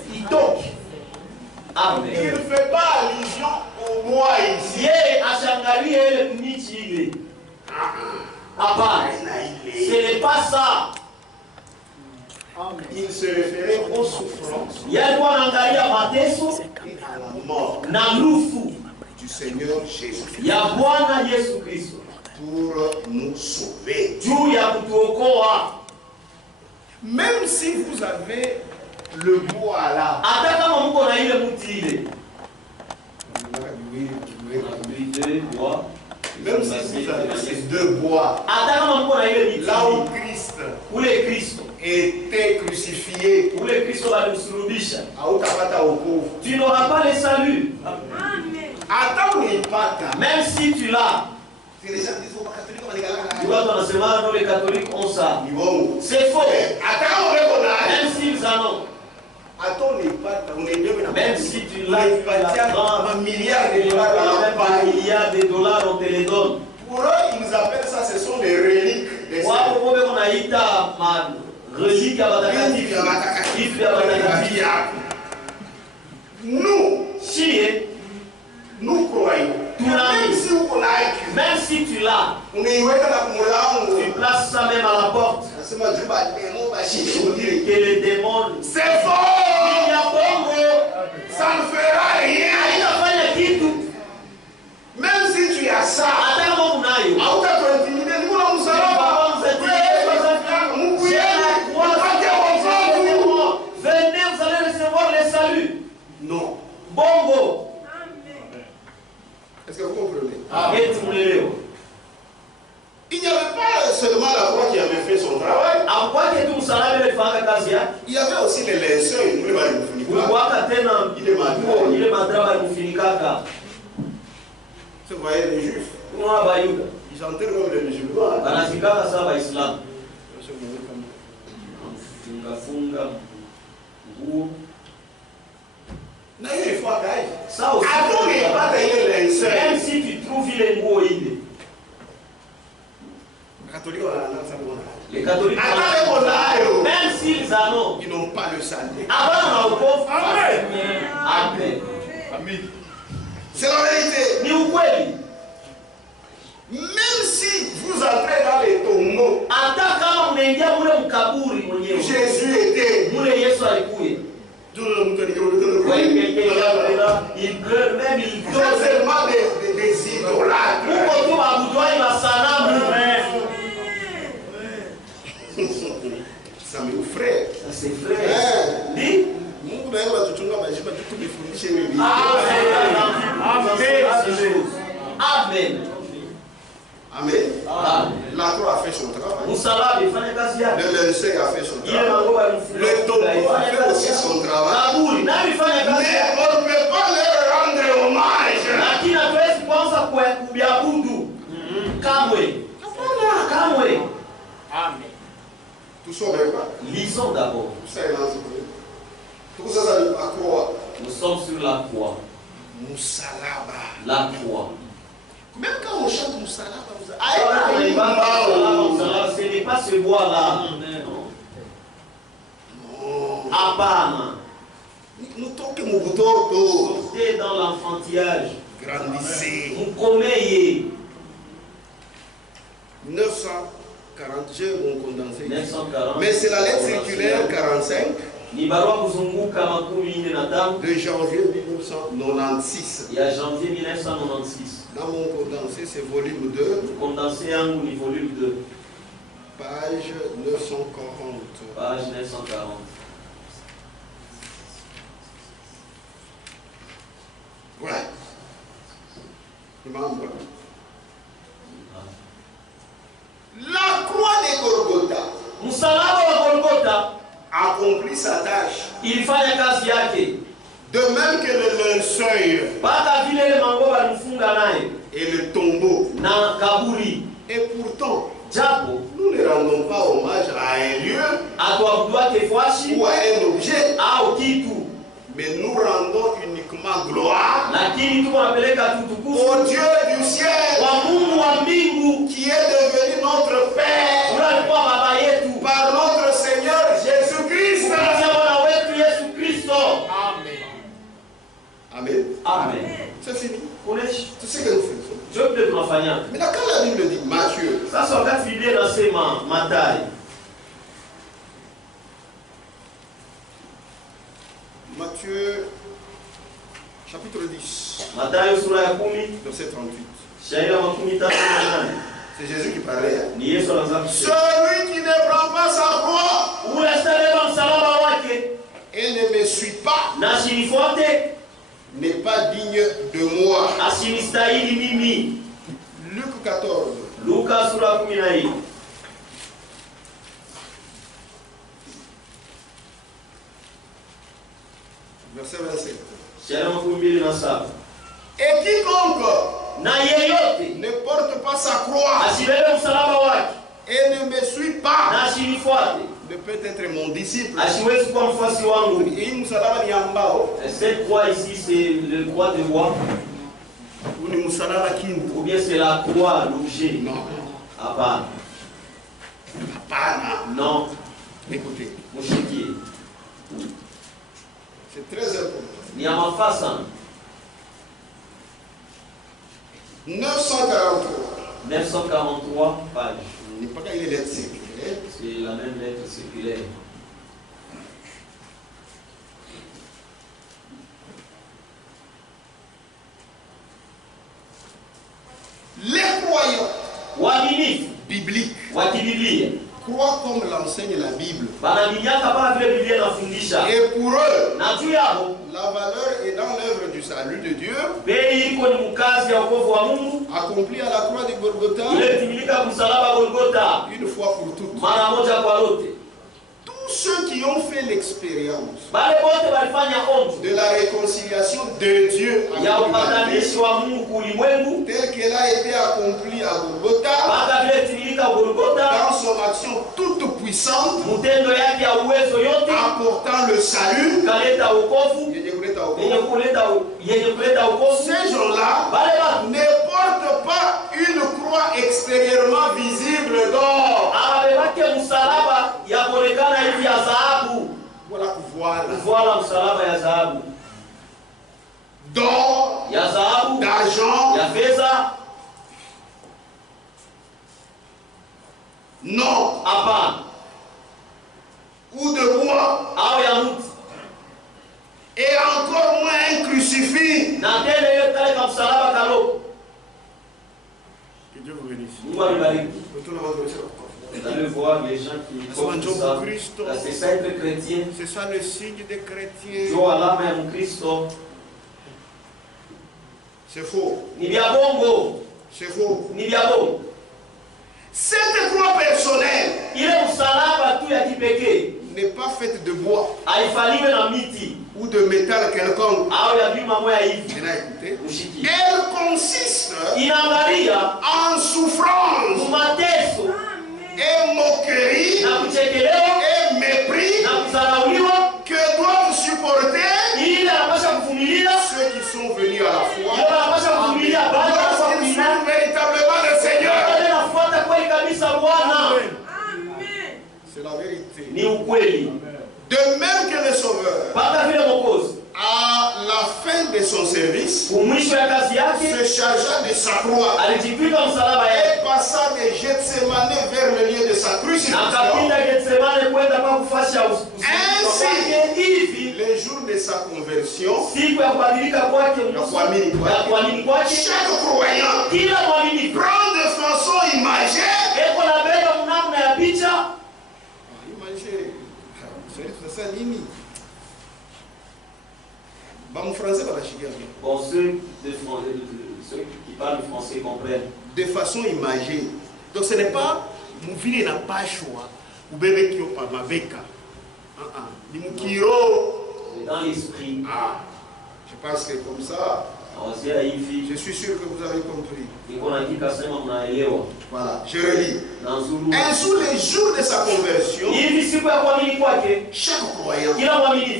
Amen. Il ne fait pas allusion au moi ici. Ce n'est pas ça. Il se référait aux souffrances et à la mort du Seigneur Jésus-Christ pour nous sauver. Même si vous avez le bois là, même si vous avez ces deux bois, là où Christ était crucifié, tu n'auras pas le salut. Même si tu l'as. Les catholiques ont ça. C'est faux. Même s'ils en ont. Même si tu l'as, un milliard de dollars, on te les donne. Pour eux, ils appellent ça, ce sont des reliques. Nous croyons. Même si tu l'as, tu places ça même à la porte. Que les démons. C'est faux! Ça ne fera rien. Même si tu as ça, venez, vous allez recevoir le salut. Non. Bongo. Est-ce que vous comprenez? Il n'y avait pas seulement la croix qui avait fait son travail. Il y avait aussi les linceaux. Il est malade. Vous voyez les juifs? Ils chantaient comme les musulmans. Même si tu trouves les mots, les catholiques, même s'ils en ont, ils n'ont pas le salut. Amen. C'est la vérité. Même si vous entrez dans les tombeaux, Jésus était. Il pleure même, il pleure seulement des idolâtres. Ça me frère. Ça c'est frère. Dis. Amen. Amen. La croix a fait son travail. Le linceul a fait son travail. Le tombeau a fait aussi son travail. Mais on ne peut pas leur rendre hommage. Amen. Tout ça, même pas. Lisons d'abord. Tout ça, c'est la croix. Nous sommes sur la croix. Moussalaba. La croix. Même quand on chante Moussalaba, ce n'est pas ce bois-là. Apana. Nous toquons mon bouton. Sortez dans l'enfantillage. Grandissez. Vous commeillez. 940, j'ai mon condensé. 940. Mais c'est la lettre circulaire 45. De janvier 1996. Il y a janvier 1996. Dans mon condensé, c'est volume 2. Condensé en volume 2. Page 940. Page 940. Voilà. La croix de Golgotha accomplit sa tâche. Il fallait kazi yake. De même que le linceul et le tombeau. Et pourtant, nous ne rendons pas hommage à un lieu ou à un objet, mais nous rendons uniquement gloire au Dieu du ciel qui est devenu notre Père par notre Seigneur Jésus-Christ. Amen. Amen. C'est fini. C'est ce que nous faisons. Maintenant, quand la Bible dit Matthieu, Matthieu chapitre 10, verset 38. C'est Jésus qui parlait. Celui qui ne prend pas sa croix et ne me suit pas n'est pas digne de moi. Luc 14. Verset 27. Et quiconque ne porte pas sa croix et ne me suit pas ne peut être mon disciple. Cette croix ici, c'est le croix de roi. Ou bien c'est la croix, l'objet. Non. Non. Écoutez. C'est très important. 943 pages. Il n'est pas qu'il est lettre séculaire. C'est la même lettre séculaire. Les croyants bibliques croient comme l'enseigne la Bible. Et pour eux, la valeur est dans l'œuvre du salut de Dieu, accompli à la croix de Golgotha, une fois pour toutes. Tous ceux qui ont fait l'expérience de la réconciliation de Dieu avec l'humanité, telle qu'elle a été accomplie à Golgotha, dans son action toute puissante, apportant le salut, ces gens-là ne portent pas une croix extérieurement visible d'or. Voilà. D'or, d'argent, non, ou de bois, et encore moins un crucifix. Que Dieu vous bénisse. Vous allez voir les gens qui portent ça. C'est ça être chrétien. C'est ça le signe des chrétiens. C'est faux. C'est faux. Cette croix personnelle n'est pas faite de bois ou de métal quelconque. Elle consiste en souffrance et moquerie et mépris que doivent supporter ceux qui sont venus à la foi lorsqu'ils sont véritablement le Seigneur. C'est la vérité. De même que le Sauveur, à la fin de son service, se chargea de sa croix et passa de Gethsemane vers le lieu de sa crucifixion. Ainsi, les jours de sa conversion, chaque croyant prend de façon imagée. C'est ça, Nini. Bon, ceux qui parlent français comprennent. De façon imagée. Donc ce n'est pas Mouvili n'a pas choix. Ou bébé qui n'a pas ma béca. Dans l'esprit. Parce que comme ça, je suis sûr que vous avez compris. Voilà, je relis. Un sur les jours de sa conversion, chaque croyant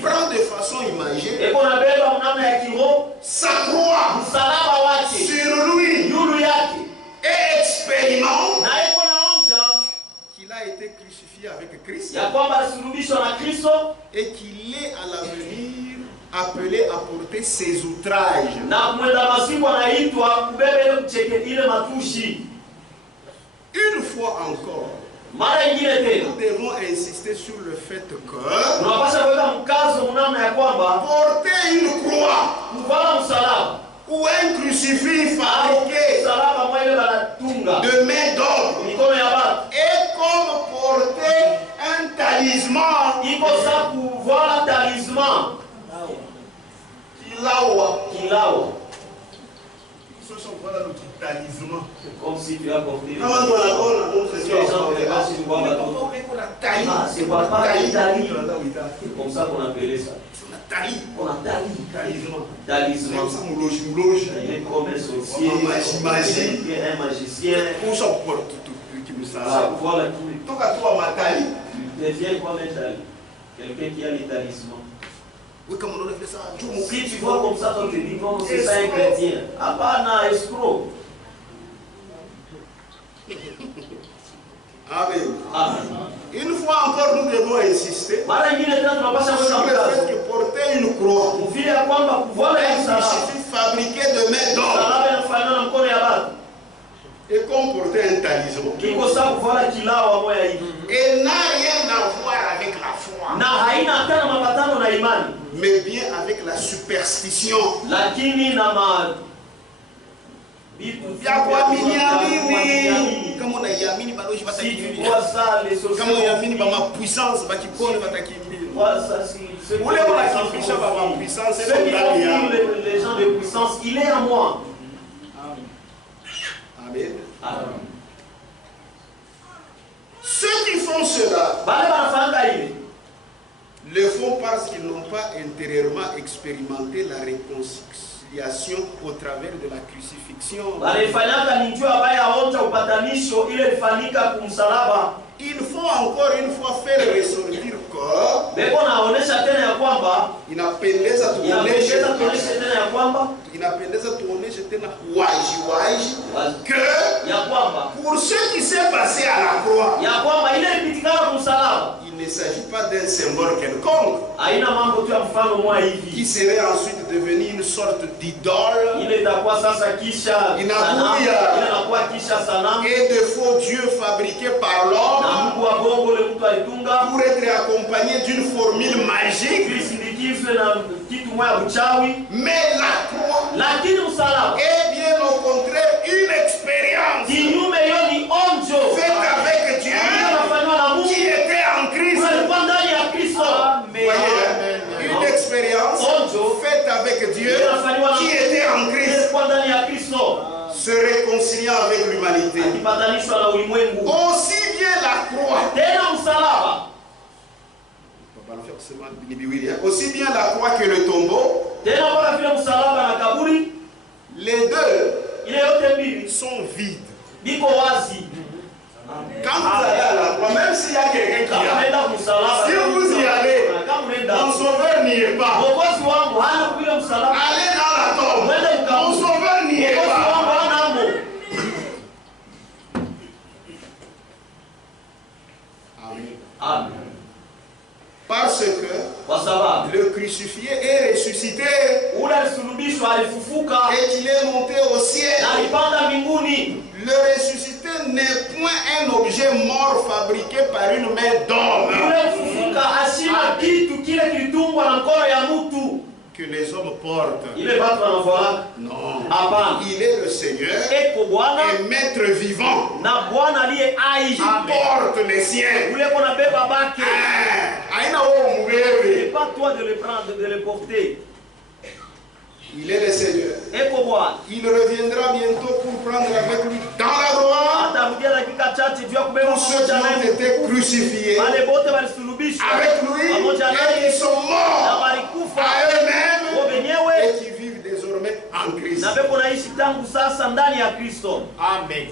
prend de façon imagée sa croix sur lui et expérimente qu'il a été crucifié avec Christ et qu'il est à l'avenir appelé à porter ses outrages. Une fois encore, nous devons insister sur le fait que porter une croix ou un crucifix fabriqué de main d'homme est comme porter un talisman. Kilawa. Voilà notre talisman. C'est comme si tu as porté. C'est comme ça qu'on appelait ça. On a talisman. Il est comme un sorcier, un magicien. Voilà tu deviens comme un talisman. Quelqu'un qui a les talismans. Oui, comme on a fait ça. Si tu vois comme ça, on te dit non, c'est ça un chrétien. Ah bah non, escroc. Amen. Une fois encore, nous devons insister sur le fait que porter une croix, un crucifix fabriqué de main d'homme, et comme porter un talisman. Et n'a rien à voir avec la foi, mais bien avec la superstition. Si tu vois ça, les sociétés, ma puissance, les gens de puissance, il est à moi. Amen. Ceux qui font cela le font parce qu'ils n'ont pas intérieurement expérimenté la réconciliation au travers de la crucifixion. Il faut encore une fois faire ressortir que inapendeza tuoneshe tena wazi que pour ce qui s'est passé à la croix, il ne s'agit pas d'un symbole quelconque qui serait ensuite devenu une sorte d'idole et de faux dieux fabriqués par l'homme pour être accompagné d'une formule magique. Mais la croix est bien au contraire une expérience faite avec Dieu qui était en Christ. Voyez, une expérience faite avec Dieu qui était en Christ, se réconciliant avec l'humanité. Aussi bien la croix, aussi bien la croix que le tombeau, les deux sont vides. Quand vous allez à la croix, même s'il y a quelqu'un qui a, si vous y allez, mon sauveur n'y est pas. Allez dans la tombe, mon sauveur n'y est pas. Amen. Parce que le crucifié est ressuscité et qu'il est monté au ciel. Le ressuscité n'est point un objet mort fabriqué par une main d'homme que les hommes portent. Non. Il est le Seigneur et maître vivant qui porte les siens. C'est pas toi de les prendre, de les porter. Il est le Seigneur. Il reviendra bientôt pour prendre avec lui dans la gloire tous ceux qui ont été crucifiés avec lui et qui sont morts à eux-mêmes et qui vivent Na beko naishi tangu sasa ndani ya Kristo. Amen.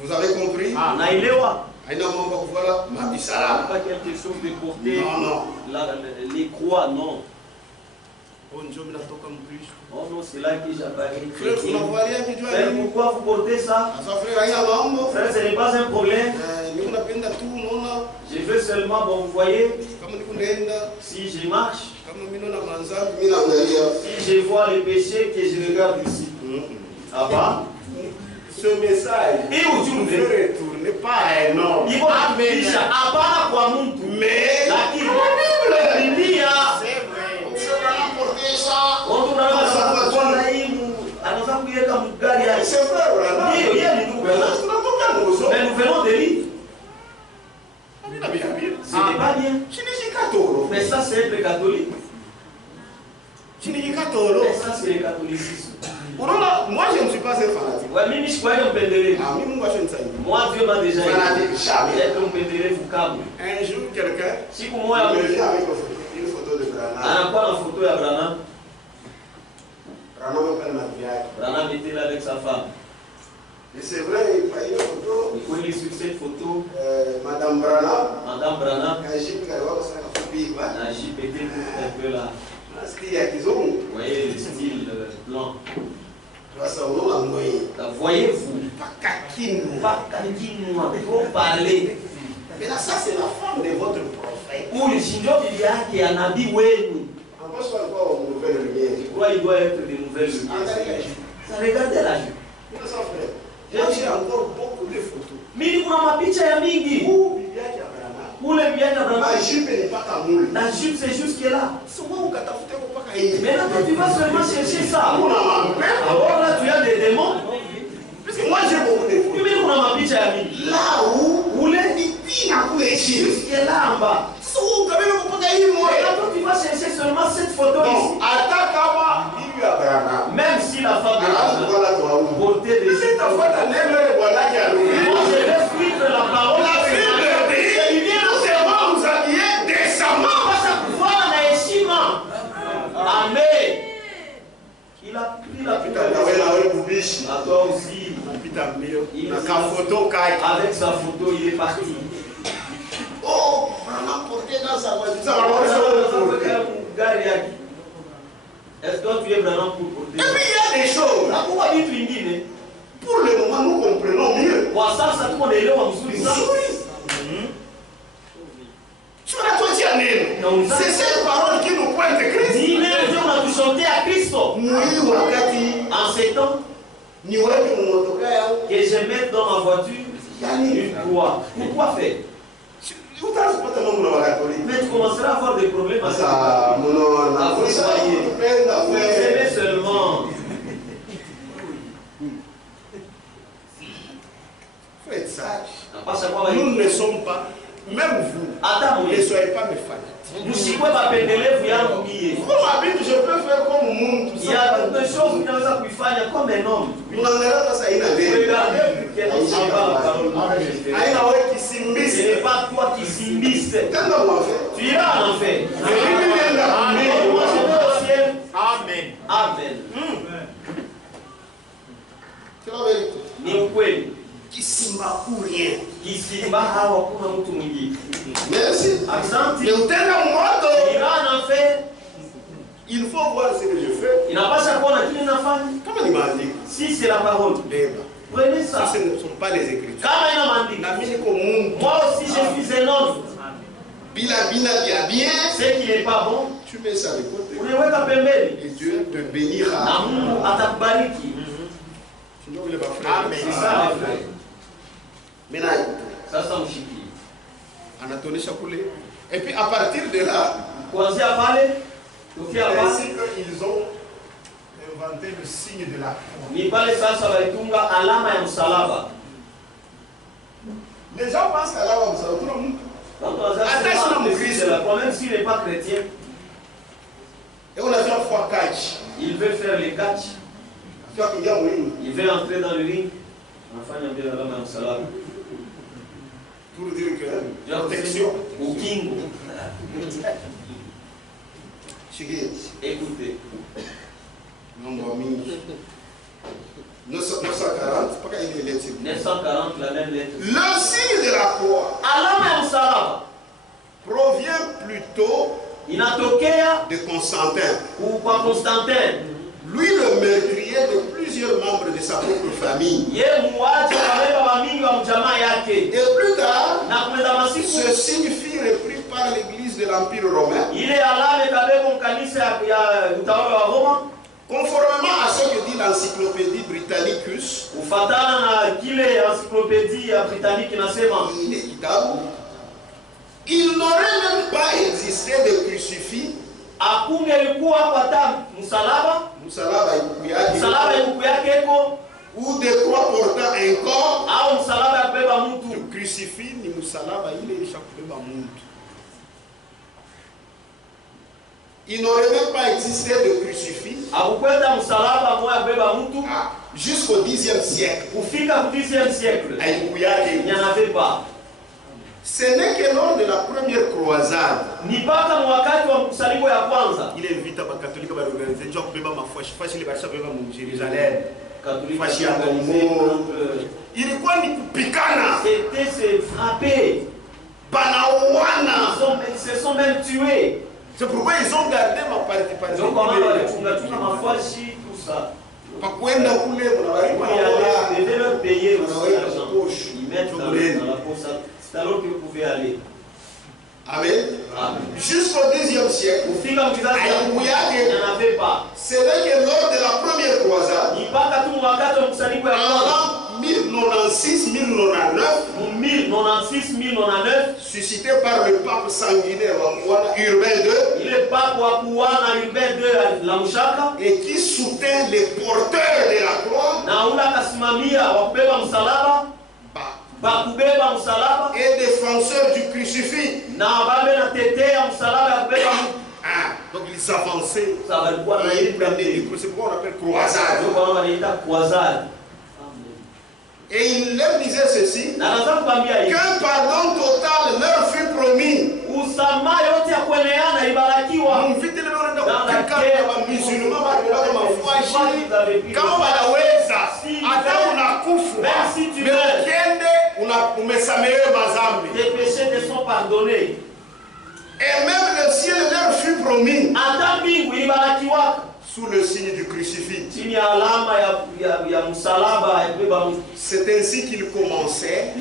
Vous avez compris? Naelewa. Haina mambo kuvala mabisara. Pas quelque chose de porter. Non. Les croix, non. Oh non, c'est là que j'apparais. Frère, pourquoi vous portez ça? Frère, ce n'est pas un problème. Je veux seulement, bon, vous voyez, si je marche, si je vois les péchés que je regarde ici. Ah bah? Ce message ne retourne pas énorme. Mais la Bible, mais nous venons de lire. Ce n'est pas bien. Mais ça, c'est être catholique. Mais ça, c'est le catholicisme. Moi, je ne suis pas un fanatique. Moi, Dieu m'a déjà dit. Un jour, quelqu'un me vient avec une photo de Branham. Branham était là avec sa femme. Et c'est vrai, il y a une photo. Il sur cette photo. Madame Branham. Un jeep était un peu là. Vous voyez le style blanc. Voyez-vous, pas kakinoua, trop parler. Mais là, ça c'est la femme de votre prophète. Ou le signor qui a nabi wenu. Pourquoi il doit être de nouvelles lumières? Ça regardez la jupe. J'ai encore beaucoup de photos. Mais il y a ma picha ya mingi. Où le bien la jupe n'est pas ta moule. La jupe c'est juste qui est là. Mais là tu vas seulement chercher ça. Alors là tu as des démons. Parce que moi j'ai beaucoup de photos. Mais on a ma picha ya mingi. Là où les juste qui est là en bas. Et là tu vas chercher seulement cette photo ici. Même si la femme est portée des jupes. Moi je vais suivre la parole. Amen. Il a pris la pita. À toi aussi. Avec sa photo, il est parti. Oh, on a porté dans sa voiture. Est-ce que tu es vraiment pour porter? Et puis il y a des choses. Pour le moment, nous comprenons mieux. C'est cette parole qui nous pointe Christ. En ces temps, que je mette dans ma voiture une croix. Pourquoi faire? Mais tu commenceras à avoir des problèmes à ça. Vous aimez seulement. Faut être sage. Nous ne sommes pas, même vous, ne soyez pas mes fanatiques. Vous je peux faire comme monde. Il y a des choses qui ne peuvent faire comme un homme. Regardez quel est la parole. Ce n'est pas toi qui s'imbisse. Tu iras en enfer. Moi je vais au ciel. Amen. Amen. C'est la vérité. Ni ukweli. Kisimba pour rien. Kisimba hawa kuna mtu mwingine. Merci. Asante. Il ira en enfer. Il faut voir ce que je fais. Inapasha kuona kile nafanya. Kama ni maandiko. Si c'est la parole. Prenez ça. Ce ne sont pas les Écritures. Kama ina maandiko. Moi aussi je suis un homme. Bien. Ce qui n'est pas bon. Tu mets ça de côté. Unaweka pembeni. Et Dieu te bénira. Na Mungu atakubariki. Amen. C'est ça le frère. Maintenant, sasa mshikie. Anatonesha kule. Et puis à partir de là, kuanzia pale tukia ainsi qu'ils ont inventé le signe de la croix. Ni pale sasa walitunga alama ya msalaba. Les gens pensent qu'à l'alama ya msalaba kuna mtu. C'est la croix, même s'il n'est pas chrétien. Et on a fait une fois catch. Il veut faire les catch. Il veut entrer dans le ring. Anafanya mbele alama ya msalaba. Pour dire que protection. Au kingo. Écoutez. Écoutez. 940, 940, la même lettre. Le signe de la croix provient plutôt de Constantin. Lui, le meurtrier de plusieurs membres de sa propre famille. Et plus tard, ce signe fut repris par l'église de l'Empire romain. Conformément à ce que dit l'encyclopédie Britannicus, il n'aurait même pas existé de crucifix ou de croix portant un corps. Le crucifix ni musalaba ile ishakubeba muntu. Il n'aurait même pas existé de crucifix jusqu'au 10e siècle. Il n'y en avait pas. Ce n'est que lors de la première croisade. Il invite les catholiques à organiser Jérusalem. C'était se frapper. Ils se sont même tués. C'est pourquoi ils ont gardé ma participation. Tout ça. Ils devaient leur payer aussi l'argent. Ils mettent dans la poche. C'est alors que vous pouvez aller. Amen. Jusqu'au 10e siècle, il n'y en avait pas. C'est vrai que lors de la première croisade, en l'an 1096-1099, suscité par le pape sanguinaire Urbain II, et qui soutint les porteurs de la croix et défenseurs du crucifix. Donc ils avançaient. C'est pourquoi on appelle croisade. Et il leur disait ceci, qu'un pardon total leur fut promis. Tes péchés te sont pardonnés. Et même le ciel leur fut promis. Sous le signe du crucifix. C'est ainsi qu'ils commençaient,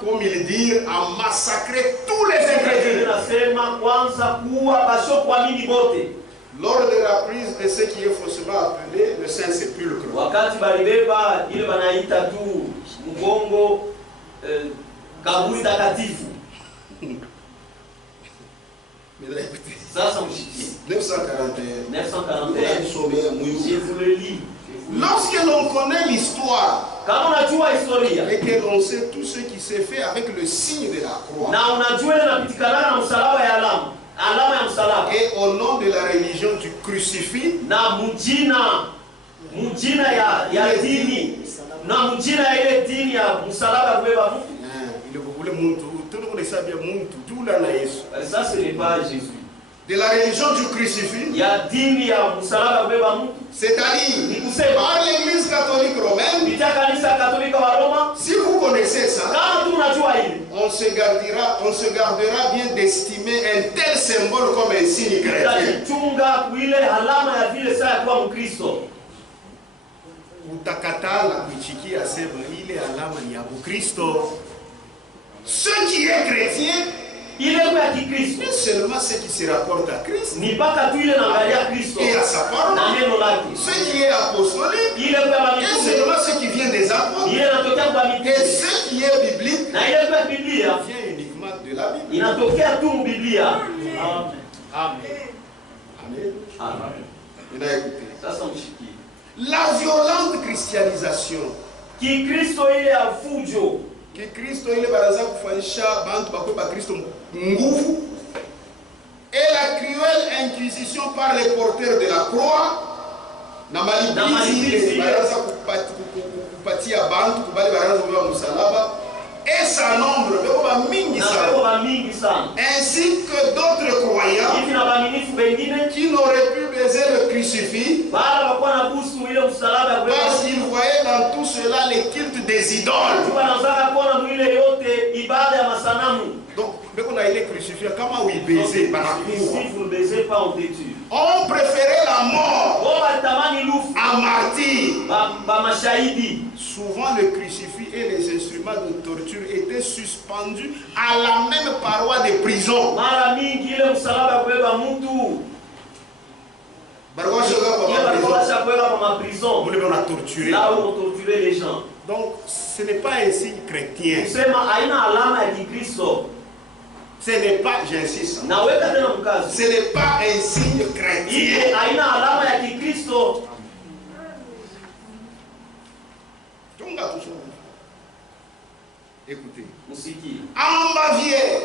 comme ils dirent, à massacrer tous les incrédules. Lors de la prise de ce qui est faussement appelé le Saint-Sépulcre. Sasa mshikie. 941. Je vous le lis. Lorsque l'on connaît l'histoire et que l'on sait tout ce qui s'est fait avec le signe de la croix et au nom de la religion du crucifix, ça ce n'est pas Jésus. De la religion du crucifix, c'est-à-dire par l'église catholique romaine. Si vous connaissez ça, on se gardera bien d'estimer un tel symbole comme un signe chrétien. Utakatala kuichikia sema ile alama ni ya Kristo. Ce qui est chrétien, mais seulement ce qui se rapporte à Christ et à sa parole. Ce qui est apostolique, et seulement ce qui vient des apôtres. Et ce qui est biblique vient uniquement de la Bible. Amen. La violente christianisation que Kristo ile baraza kufanyisha bantu bakwe ba Kristo nguvu et la cruelle inquisition par les porteurs de la croix na malipizi baraza kupatia bantu kubali baraza wa msalaba et sa nombre, ainsi que d'autres croyants qui n'auraient pu baiser le crucifix parce qu'ils voyaient dans tout cela les cultes des idoles. Donc, on a été crucifié, comment ils baisaient? Si vous ne baisez pas, on te tue. On préférait la mort à martyr. Souvent, le crucifix et les instruments de torture étaient suspendus à la même paroi de prison. On a torturé. Là où on torturait les gens. Donc, ce n'est pas un signe chrétien. Ce n'est pas, j'insiste, ce n'est pas un signe chrétien. Écoutez. En Bavière.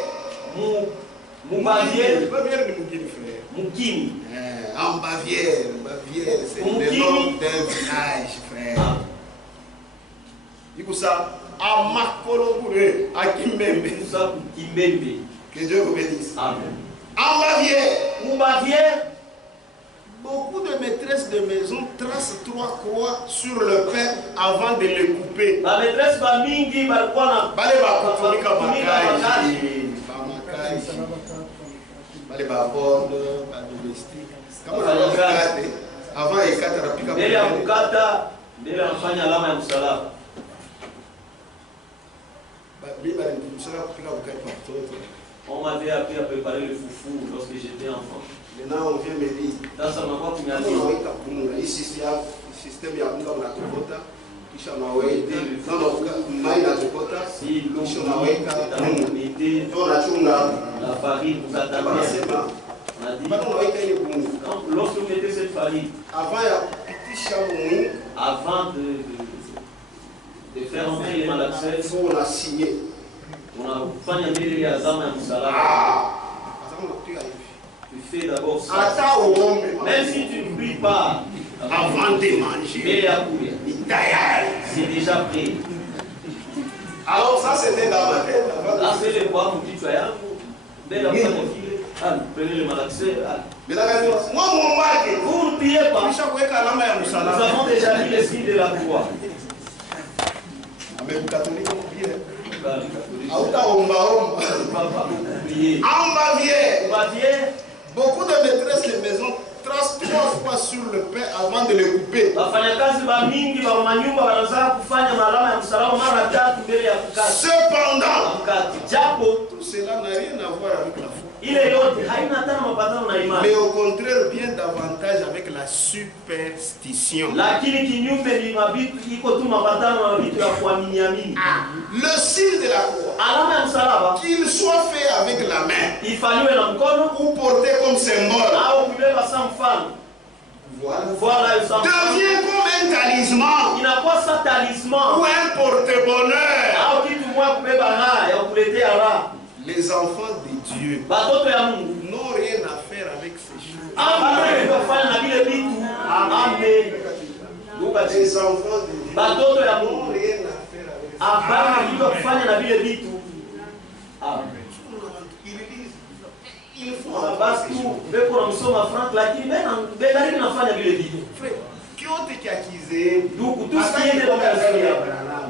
En Bavière, c'est le nom d'un village, frère. À Makolobouré, à Kimbembe. Que Dieu vous bénisse. Amen. En Bavière, beaucoup de maîtresses de maison tracent 3 croix sur le pain avant de les couper. La maîtresse va mingi balkona. Avant ikata rapika. Mbele ya kukata, mbele anafanya alama ya msalaba. On m'avait appris à préparer le foufou lorsque j'étais enfant. Maintenant on vient me dire. Dans sa maman qui m'a dit. Si l'eau est dans l'unité, la farine vous attendez. On a dit, lorsque vous mettez cette farine, avant de faire entrer les malaxés, on a fait mbele ya zama ya msalaba. Tu fais d'abord ça. Même si tu ne pries pas avant de manger, c'est déjà prêt. Alors ça c'était dans ma tête. Là c'est le bois mon petit choyant. Prenez le malaxé. Moi mon mari, vous ne priez pas. Nous avons déjà mis les signes de la croix. Même catholique on prie. En Bavière, beaucoup de maîtresses de maison tracent 3 fois sur le pain avant de le couper. Cependant, tout cela n'a rien à voir avec la foi. Mais au contraire, bien davantage avec la superstition. Le signe de la croix, qu'il soit fait avec la main ou porté comme symbole, devient comme un talisman ou un porte-bonheur. Les enfants de Dieu n'ont rien à faire avec ces choses. Les enfants de Dieu n'ont rien à faire avec ces choses. Il faut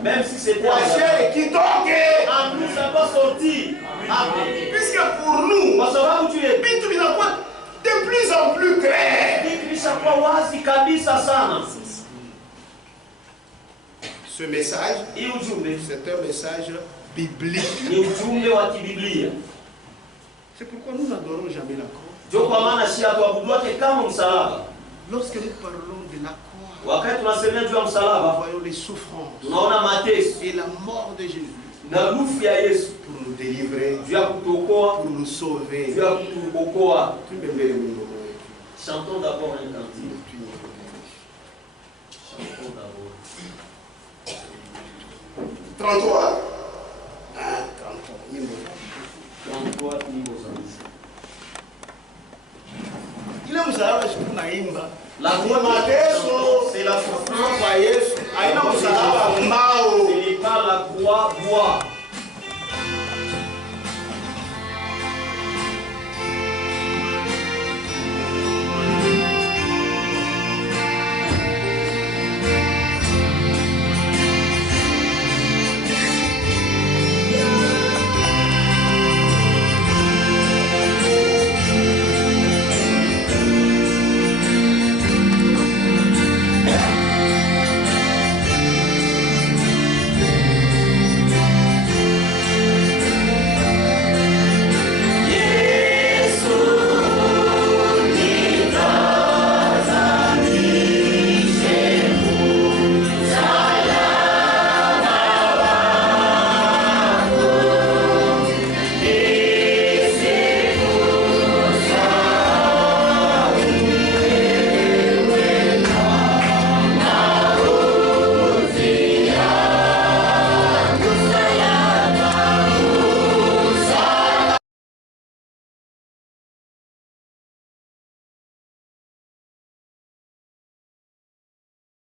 même si c'est toi qui toque, en plus ça va sortir. Puisque pour nous, de plus en plus clair. Ce message, c'est un message biblique. C'est pourquoi nous n'adorons jamais la croix. Lorsque nous parlons de la croix, nous voyons les souffrances et la mort de Jésus pour nous délivrer, pour nous sauver. Chantons d'abord un cantique. Chantons d'abord. 33. 33 nyimbo za misa. Ile msalaba tunaimba. La croix, c'est la souffrance. Haina msalaba mbao. Ce n'est pas la croix bois.